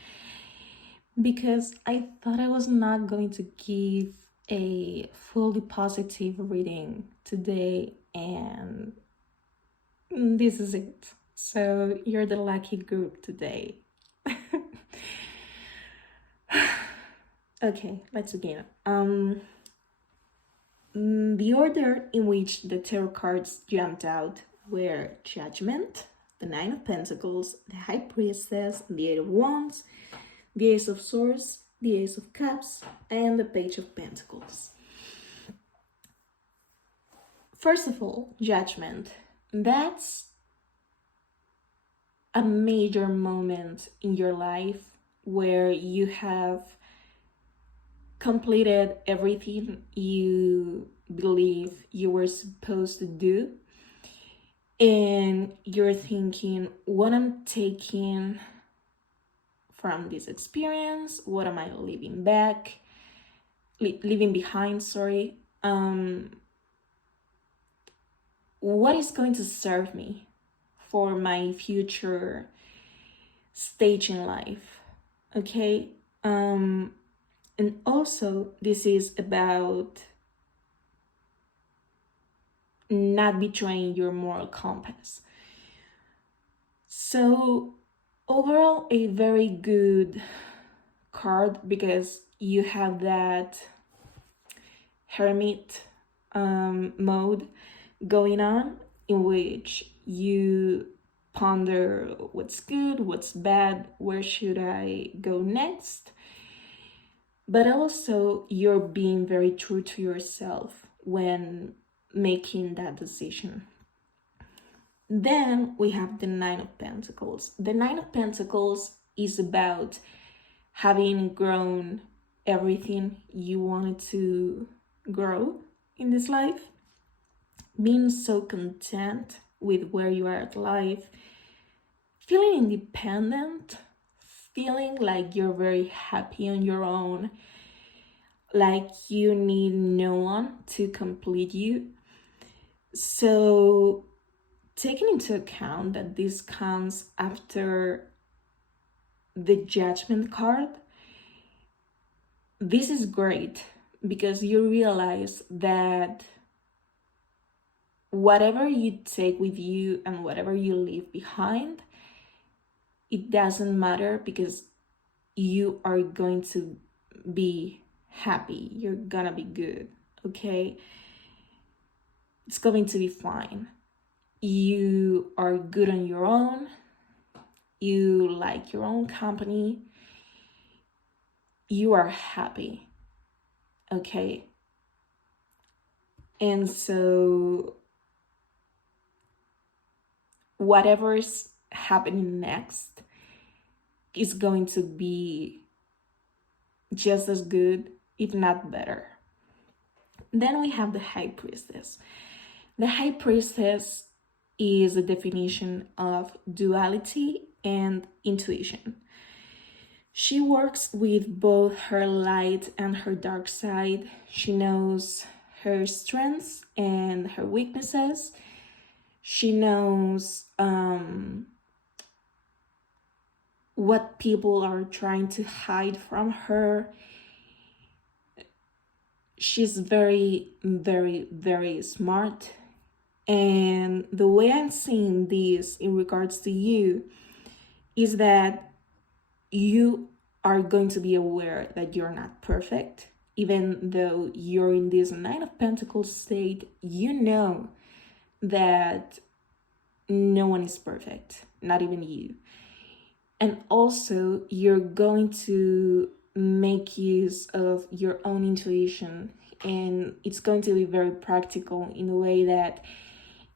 because I thought I was not going to give a fully positive reading today, and this is it. So you're the lucky group today. Okay, let's begin. The order in which the tarot cards jumped out were Judgment, the Nine of Pentacles, the High Priestess, the Eight of Wands, the Ace of Swords, the Ace of Cups, and the Page of Pentacles. First of all, Judgment. That's a major moment in your life where you have completed everything you believe you were supposed to do, and you're thinking, what I'm taking from this experience, what am I leaving behind, what is going to serve me for my future stage in life, okay? And also, this is about not betraying your moral compass. So, overall, a very good card, because you have that hermit mode going on, in which you ponder what's good, what's bad, where should I go next. But also, you're being very true to yourself when making that decision. Then we have the Nine of Pentacles. The Nine of Pentacles is about having grown everything you wanted to grow in this life, being so content with where you are at life, feeling independent, feeling like you're very happy on your own, like you need no one to complete you. So, taking into account that this comes after the Judgment card, this is great, because you realize that whatever you take with you and whatever you leave behind, it doesn't matter, because you are going to be happy. You're gonna be good, okay? It's going to be fine. You are good on your own. You like your own company. You are happy, okay? And so, whatever's happening next is going to be just as good, if not better. Then we have the High Priestess. The High Priestess is a definition of duality and intuition. She works with both her light and her dark side. She knows her strengths and her weaknesses. She knows what people are trying to hide from her. She's very, very, very smart. And the way I'm seeing this in regards to you is that you are going to be aware that you're not perfect. Even though you're in this Nine of Pentacles state, you know that no one is perfect, not even you. And also, you're going to make use of your own intuition, and it's going to be very practical in a way that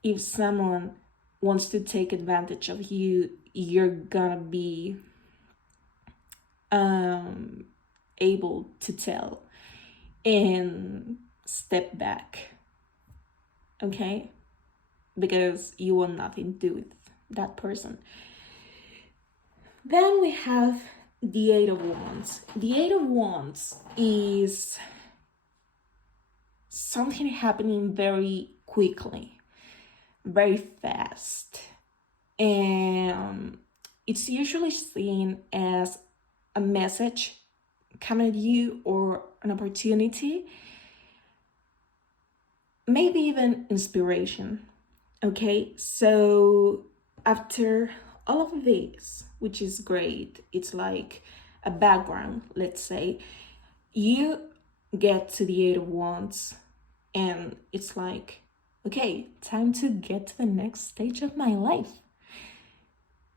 if someone wants to take advantage of you, you're gonna be able to tell and step back, okay? Because you want nothing to do with that person. Then we have the Eight of Wands. The Eight of Wands is something happening very quickly, very fast. And it's usually seen as a message coming at you or an opportunity, maybe even inspiration. Okay, so after all of this, which is great, it's like a background, let's say, you get to the Eight of Wands and it's like, okay, time to get to the next stage of my life.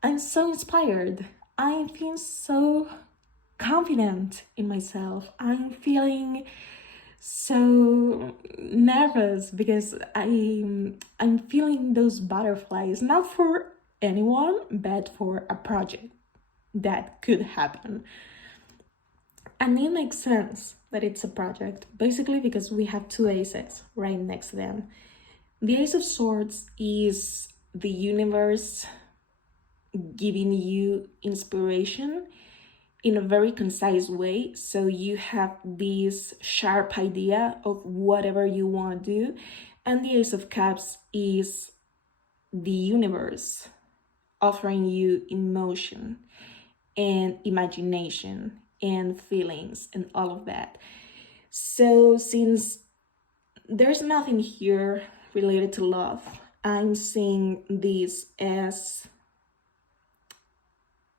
I'm so inspired. I'm feeling so confident in myself. I'm feeling so nervous because I'm feeling those butterflies, not for anyone, but for a project that could happen. And it makes sense that it's a project, basically because we have two aces right next to them. The Ace of Swords is the universe giving you inspiration in a very concise way, so you have this sharp idea of whatever you want to do. And the Ace of Cups is the universe offering you emotion and imagination and feelings and all of that. So since there's nothing here related to love, I'm seeing this as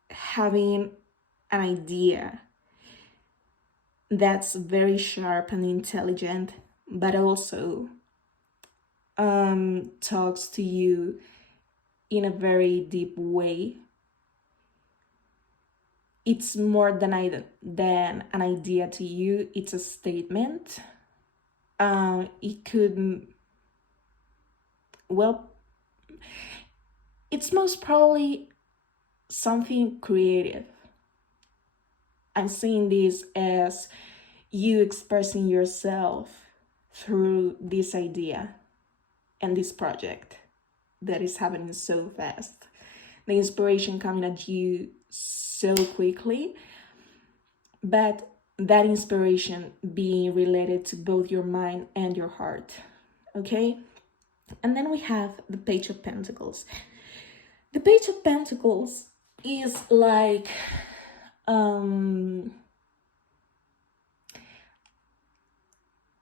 having an idea that's very sharp and intelligent, but also talks to you in a very deep way. It's more than an idea to you, it's a statement. It could, well, it's most probably something creative. I'm seeing this as you expressing yourself through this idea and this project that is happening so fast. The inspiration coming at you so quickly, but that inspiration being related to both your mind and your heart, okay? And then we have the Page of Pentacles. The Page of Pentacles is like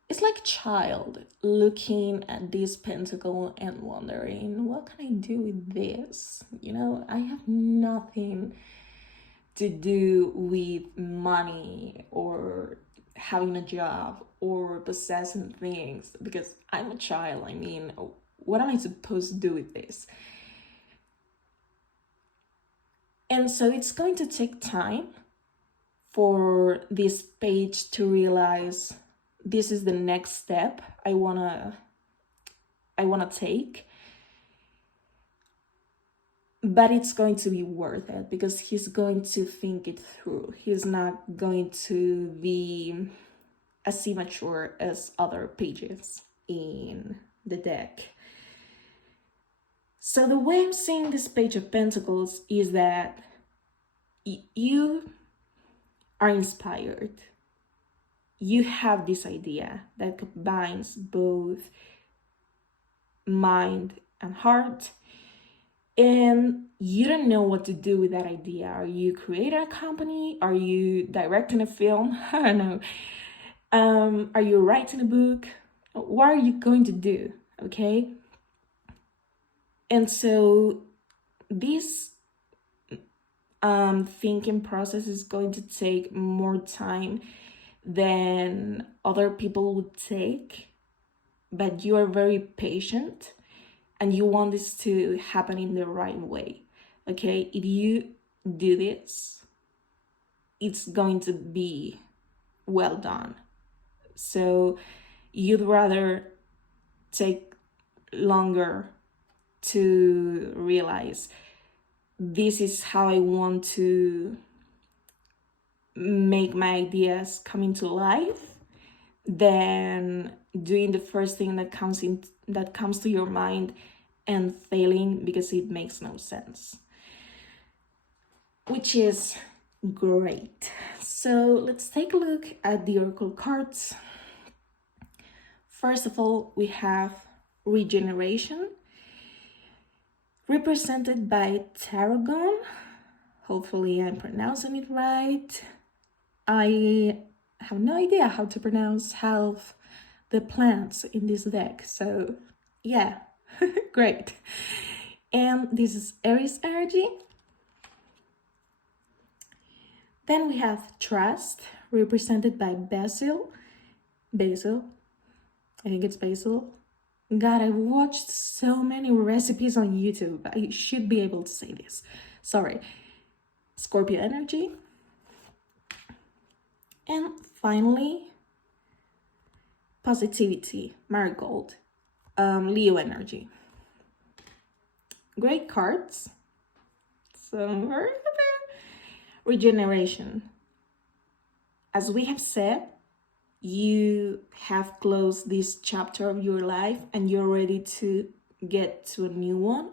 it's like a child looking at this pentacle and wondering, what can I do with this? You know, I have nothing to do with money or having a job or possessing things because I'm a child. I mean, what am I supposed to do with this? And so it's going to take time for this page to realize this is the next step I wanna take. But it's going to be worth it because he's going to think it through. He's not going to be as immature as other pages in the deck. So the way I'm seeing this Page of Pentacles is that you are inspired. You have this idea that combines both mind and heart, and you don't know what to do with that idea. Are you creating a company? Are you directing a film? I don't know. Are you writing a book? What are you going to do? Okay. And so this thinking process is going to take more time than other people would take, but you are very patient and you want this to happen in the right way. Okay, if you do this, it's going to be well done. So you'd rather take longer to realize this is how I want to make my ideas come into life than doing the first thing that comes to your mind and failing because it makes no sense, which is great. So let's take a look at the oracle cards. First of all, we have regeneration, represented by Tarragon. Hopefully I'm pronouncing it right. I have no idea how to pronounce half the plants in this deck, so yeah, great. And this is Aries energy. Then we have trust, represented by Basil, I think it's basil. God, I've watched so many recipes on YouTube. I should be able to say this. Sorry. Scorpio energy. And finally, positivity, marigold, Leo energy. Great cards. So, regeneration. As we have said, you have closed this chapter of your life and you're ready to get to a new one.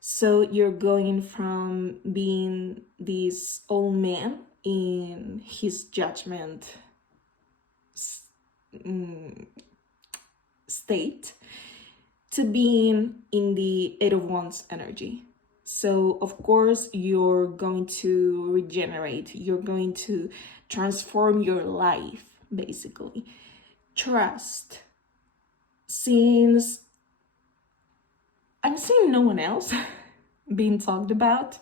So you're going from being this old man in his judgment state to being in the Eight of Wands energy. So of course you're going to regenerate, you're going to transform your life, basically. Trust. Since I'm seeing no one else being talked about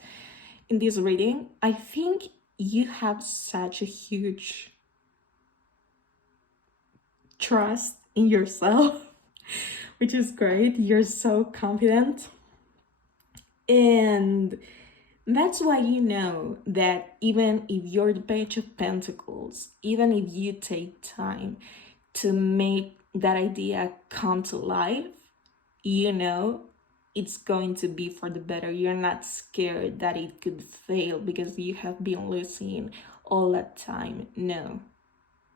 in this reading, I think you have such a huge trust in yourself, which is great. You're so confident. And that's why you know that even if you're the Page of Pentacles, even if you take time to make that idea come to life, you know it's going to be for the better. You're not scared that it could fail because you have been listening all that time. No,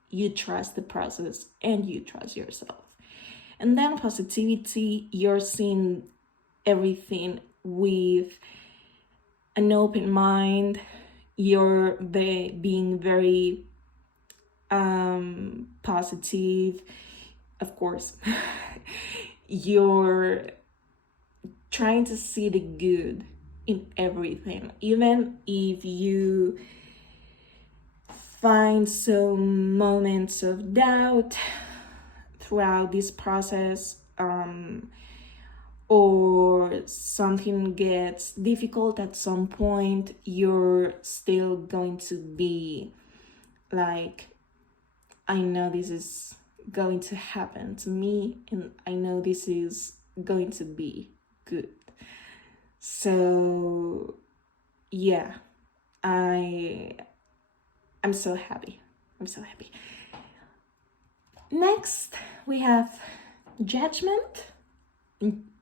you trust the process and you trust yourself. And then positivity, you're seeing everything with an open mind. You're being very positive, of course. You're trying to see the good in everything, even if you find some moments of doubt throughout this process, or something gets difficult at some point. You're still going to be like, I know this is going to happen to me and I know this is going to be good. So yeah, I'm so happy. I'm so happy. Next, we have judgment.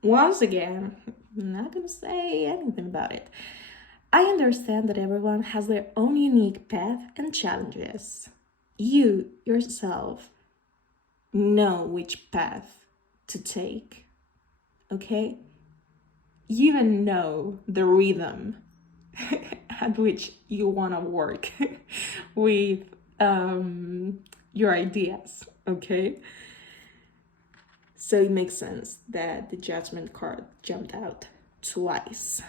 Once again, I'm not gonna say anything about it. I understand that everyone has their own unique path and challenges. You, yourself, know which path to take, okay? You even know the rhythm at which you want to work with your ideas, okay? So it makes sense that the judgment card jumped out twice.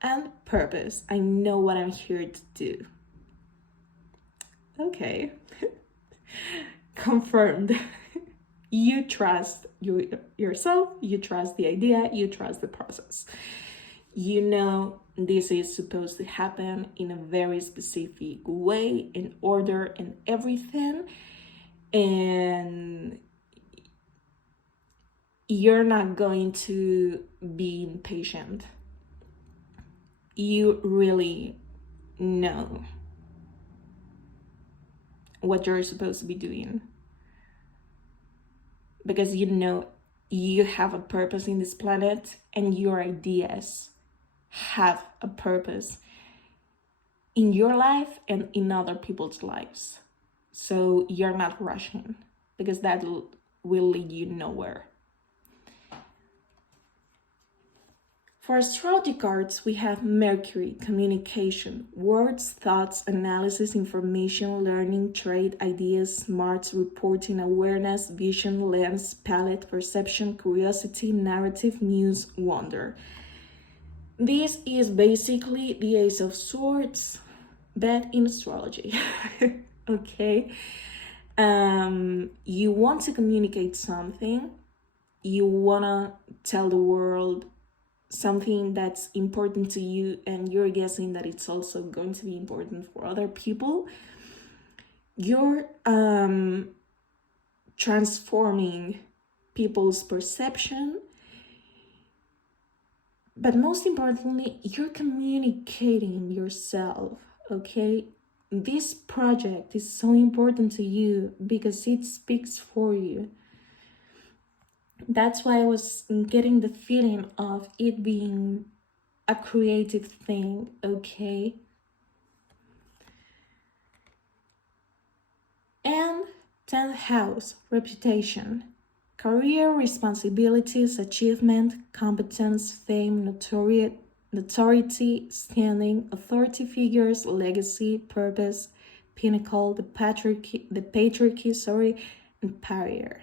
And purpose, I know what I'm here to do. Okay. Confirmed. You trust yourself, you trust the idea, you trust the process. You know this is supposed to happen in a very specific way, in order and everything. And you're not going to be impatient. You really know what you're supposed to be doing, because you know you have a purpose in this planet and your ideas have a purpose in your life and in other people's lives. So you're not rushing, because that will lead you nowhere. For astrology cards, we have Mercury, communication, words, thoughts, analysis, information, learning, trade, ideas, smarts, reporting, awareness, vision, lens, palette, perception, curiosity, narrative, muse, wonder. This is basically the Ace of Swords, but in astrology. Okay? You want to communicate something, you want to tell the world something that's important to you, and you're guessing that it's also going to be important for other people. You're transforming people's perception, but most importantly, you're communicating yourself. Okay, this project is so important to you because it speaks for you. That's why I was getting the feeling of it being a creative thing, okay? And 10th house, reputation. Career, responsibilities, achievement, competence, fame, notoriety, standing, authority figures, legacy, purpose, pinnacle, the patriarchy, and parier.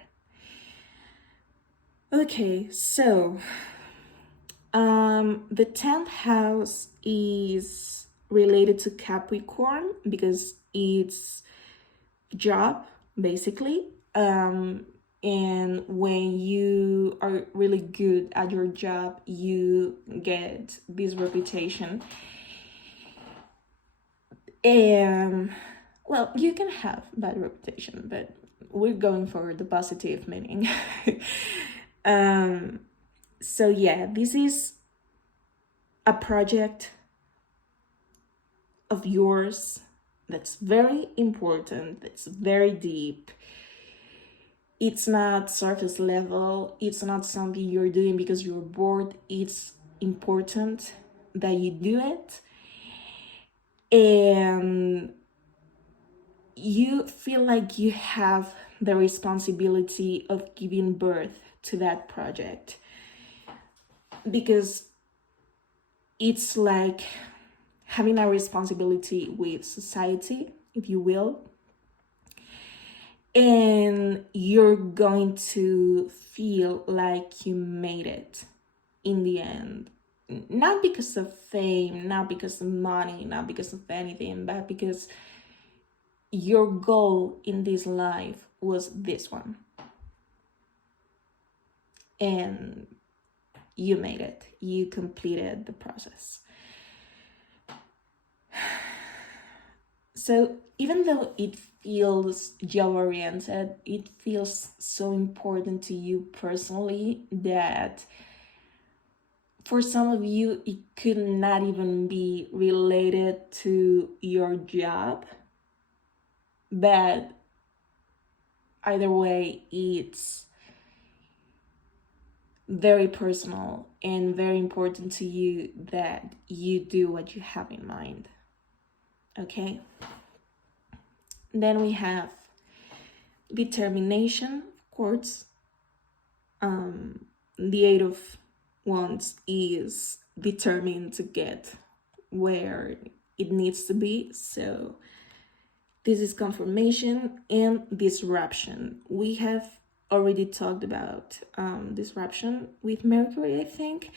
Okay, so the 10th house is related to Capricorn because it's job, basically. And when you are really good at your job, you get this reputation. And well, you can have bad reputation, but we're going for the positive meaning. So yeah, this is a project of yours that's very important, that's very deep. It's not surface level, it's not something you're doing because you're bored. It's important that you do it, and you feel like you have the responsibility of giving birth to that project, because it's like having a responsibility with society, if you will, and you're going to feel like you made it in the end, not because of fame, not because of money, not because of anything, but because your goal in this life was this one, and you made it, you completed the process. So even though it feels job oriented, it feels so important to you personally that for some of you it could not even be related to your job, but either way, it's very personal and very important to you that you do what you have in mind. Okay? Then we have determination, of course. The Eight of Wands is determined to get where it needs to be. So this is confirmation and disruption. We have already talked about disruption with Mercury, I think.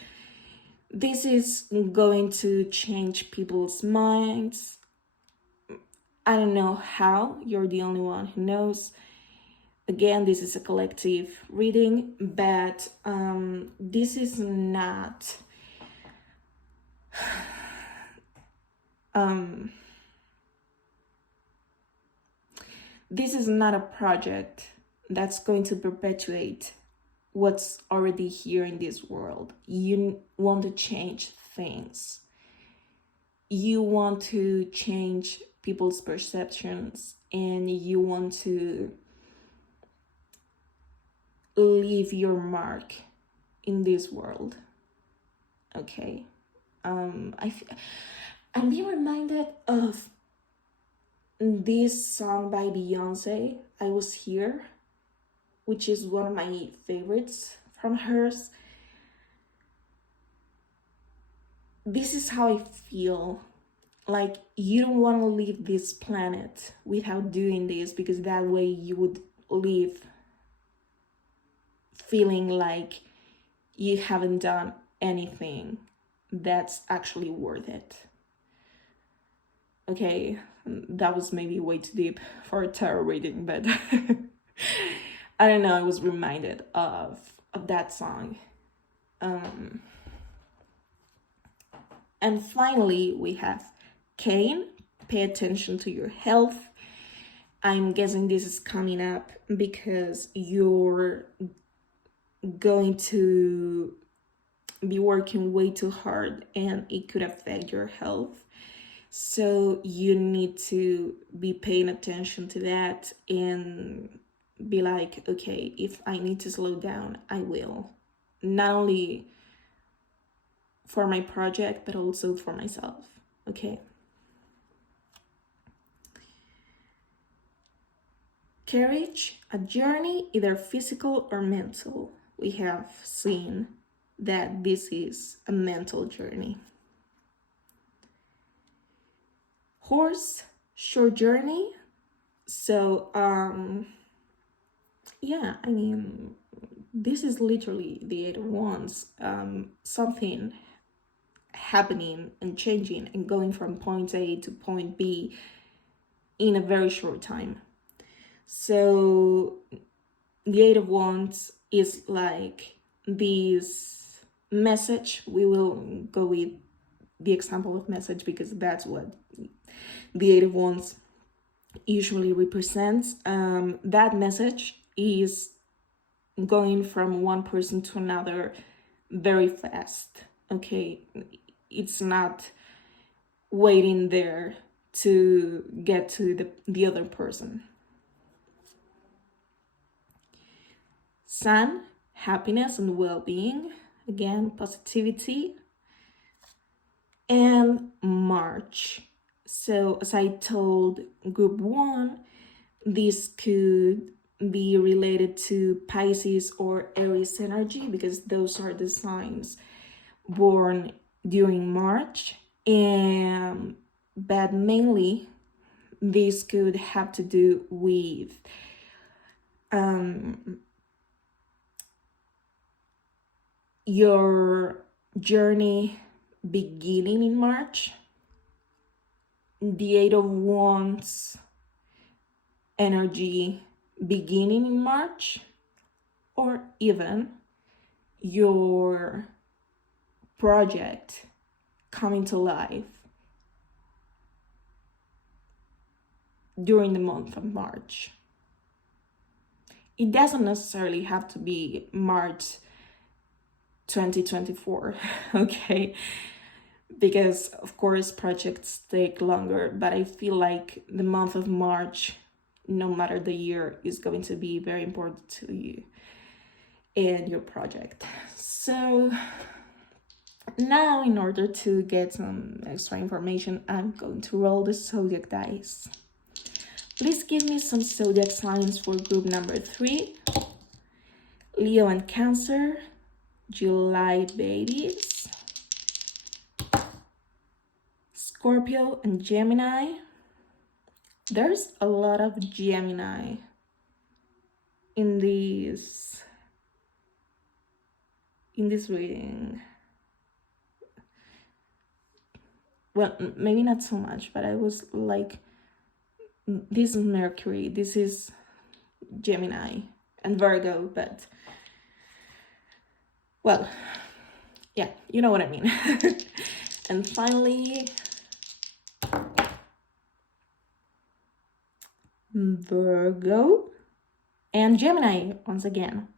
This is going to change people's minds. I don't know how, you're the only one who knows. Again, this is a collective reading, but this is not this is not a project that's going to perpetuate what's already here in this world. You want to change things. You want to change people's perceptions, and you want to leave your mark in this world. Okay? I'm being reminded of this song by Beyonce, I Was Here, which is one of my favorites from hers. this is how I feel. Like, you don't want to leave this planet without doing this, because that way you would leave feeling like you haven't done anything that's actually worth it. Okay, that was maybe way too deep for a tarot reading, but I don't know, I was reminded of that song. And finally, we have Cain. Pay attention to your health. I'm guessing this is coming up because you're going to be working way too hard and it could affect your health. So you need to be paying attention to that and be like, okay, if I need to slow down, I will. Not only for my project, but also for myself, okay? Courage, a journey, either physical or mental. We have seen that this is a mental journey. Horse, short journey. So, yeah, I mean, this is literally the Eight of Wands. Something happening and changing and going from point A to point B in a very short time. So the Eight of Wands is like this message. We will go with the example of message because that's what the Eight of Wands usually represents. That message is going from one person to another very fast. Okay, it's not waiting there to get to the other person. Sun, happiness and well-being. Again, positivity. And March. So as I told group 1, this could be related to Pisces or Aries energy because those are the signs born during March. But mainly this could have to do with your journey beginning in March, the Eight of Wands energy beginning in March, or even your project coming to life during the month of March. It doesn't necessarily have to be March 2024, okay? Because of course projects take longer, but I feel like the month of March, no matter the year, is going to be very important to you and your project. So now, in order to get some extra information, I'm going to roll the zodiac dice. Please give me some zodiac signs for group number 3. Leo and Cancer, July babies. Scorpio and Gemini. There's a lot of Gemini in this reading. Well, maybe not so much, but I was like, this is Mercury, this is Gemini and Virgo, but well, yeah, you know what I mean. And finally, Virgo and Gemini once again.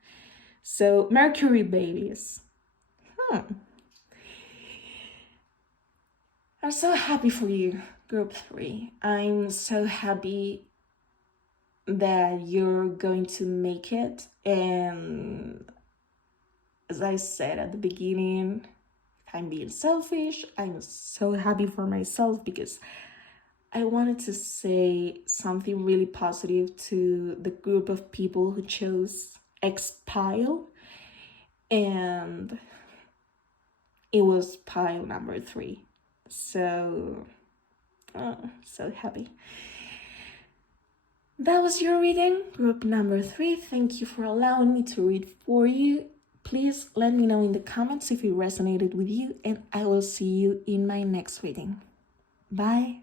So Mercury babies. I'm so happy for you, group 3. I'm so happy that you're going to make it. And as I said at the beginning, if I'm being selfish, I'm so happy for myself because I wanted to say something really positive to the group of people who chose Expile. And it was pile number 3. So, so happy. That was your reading, group number 3. Thank you for allowing me to read for you. Please let me know in the comments if it resonated with you, and I will see you in my next reading. Bye.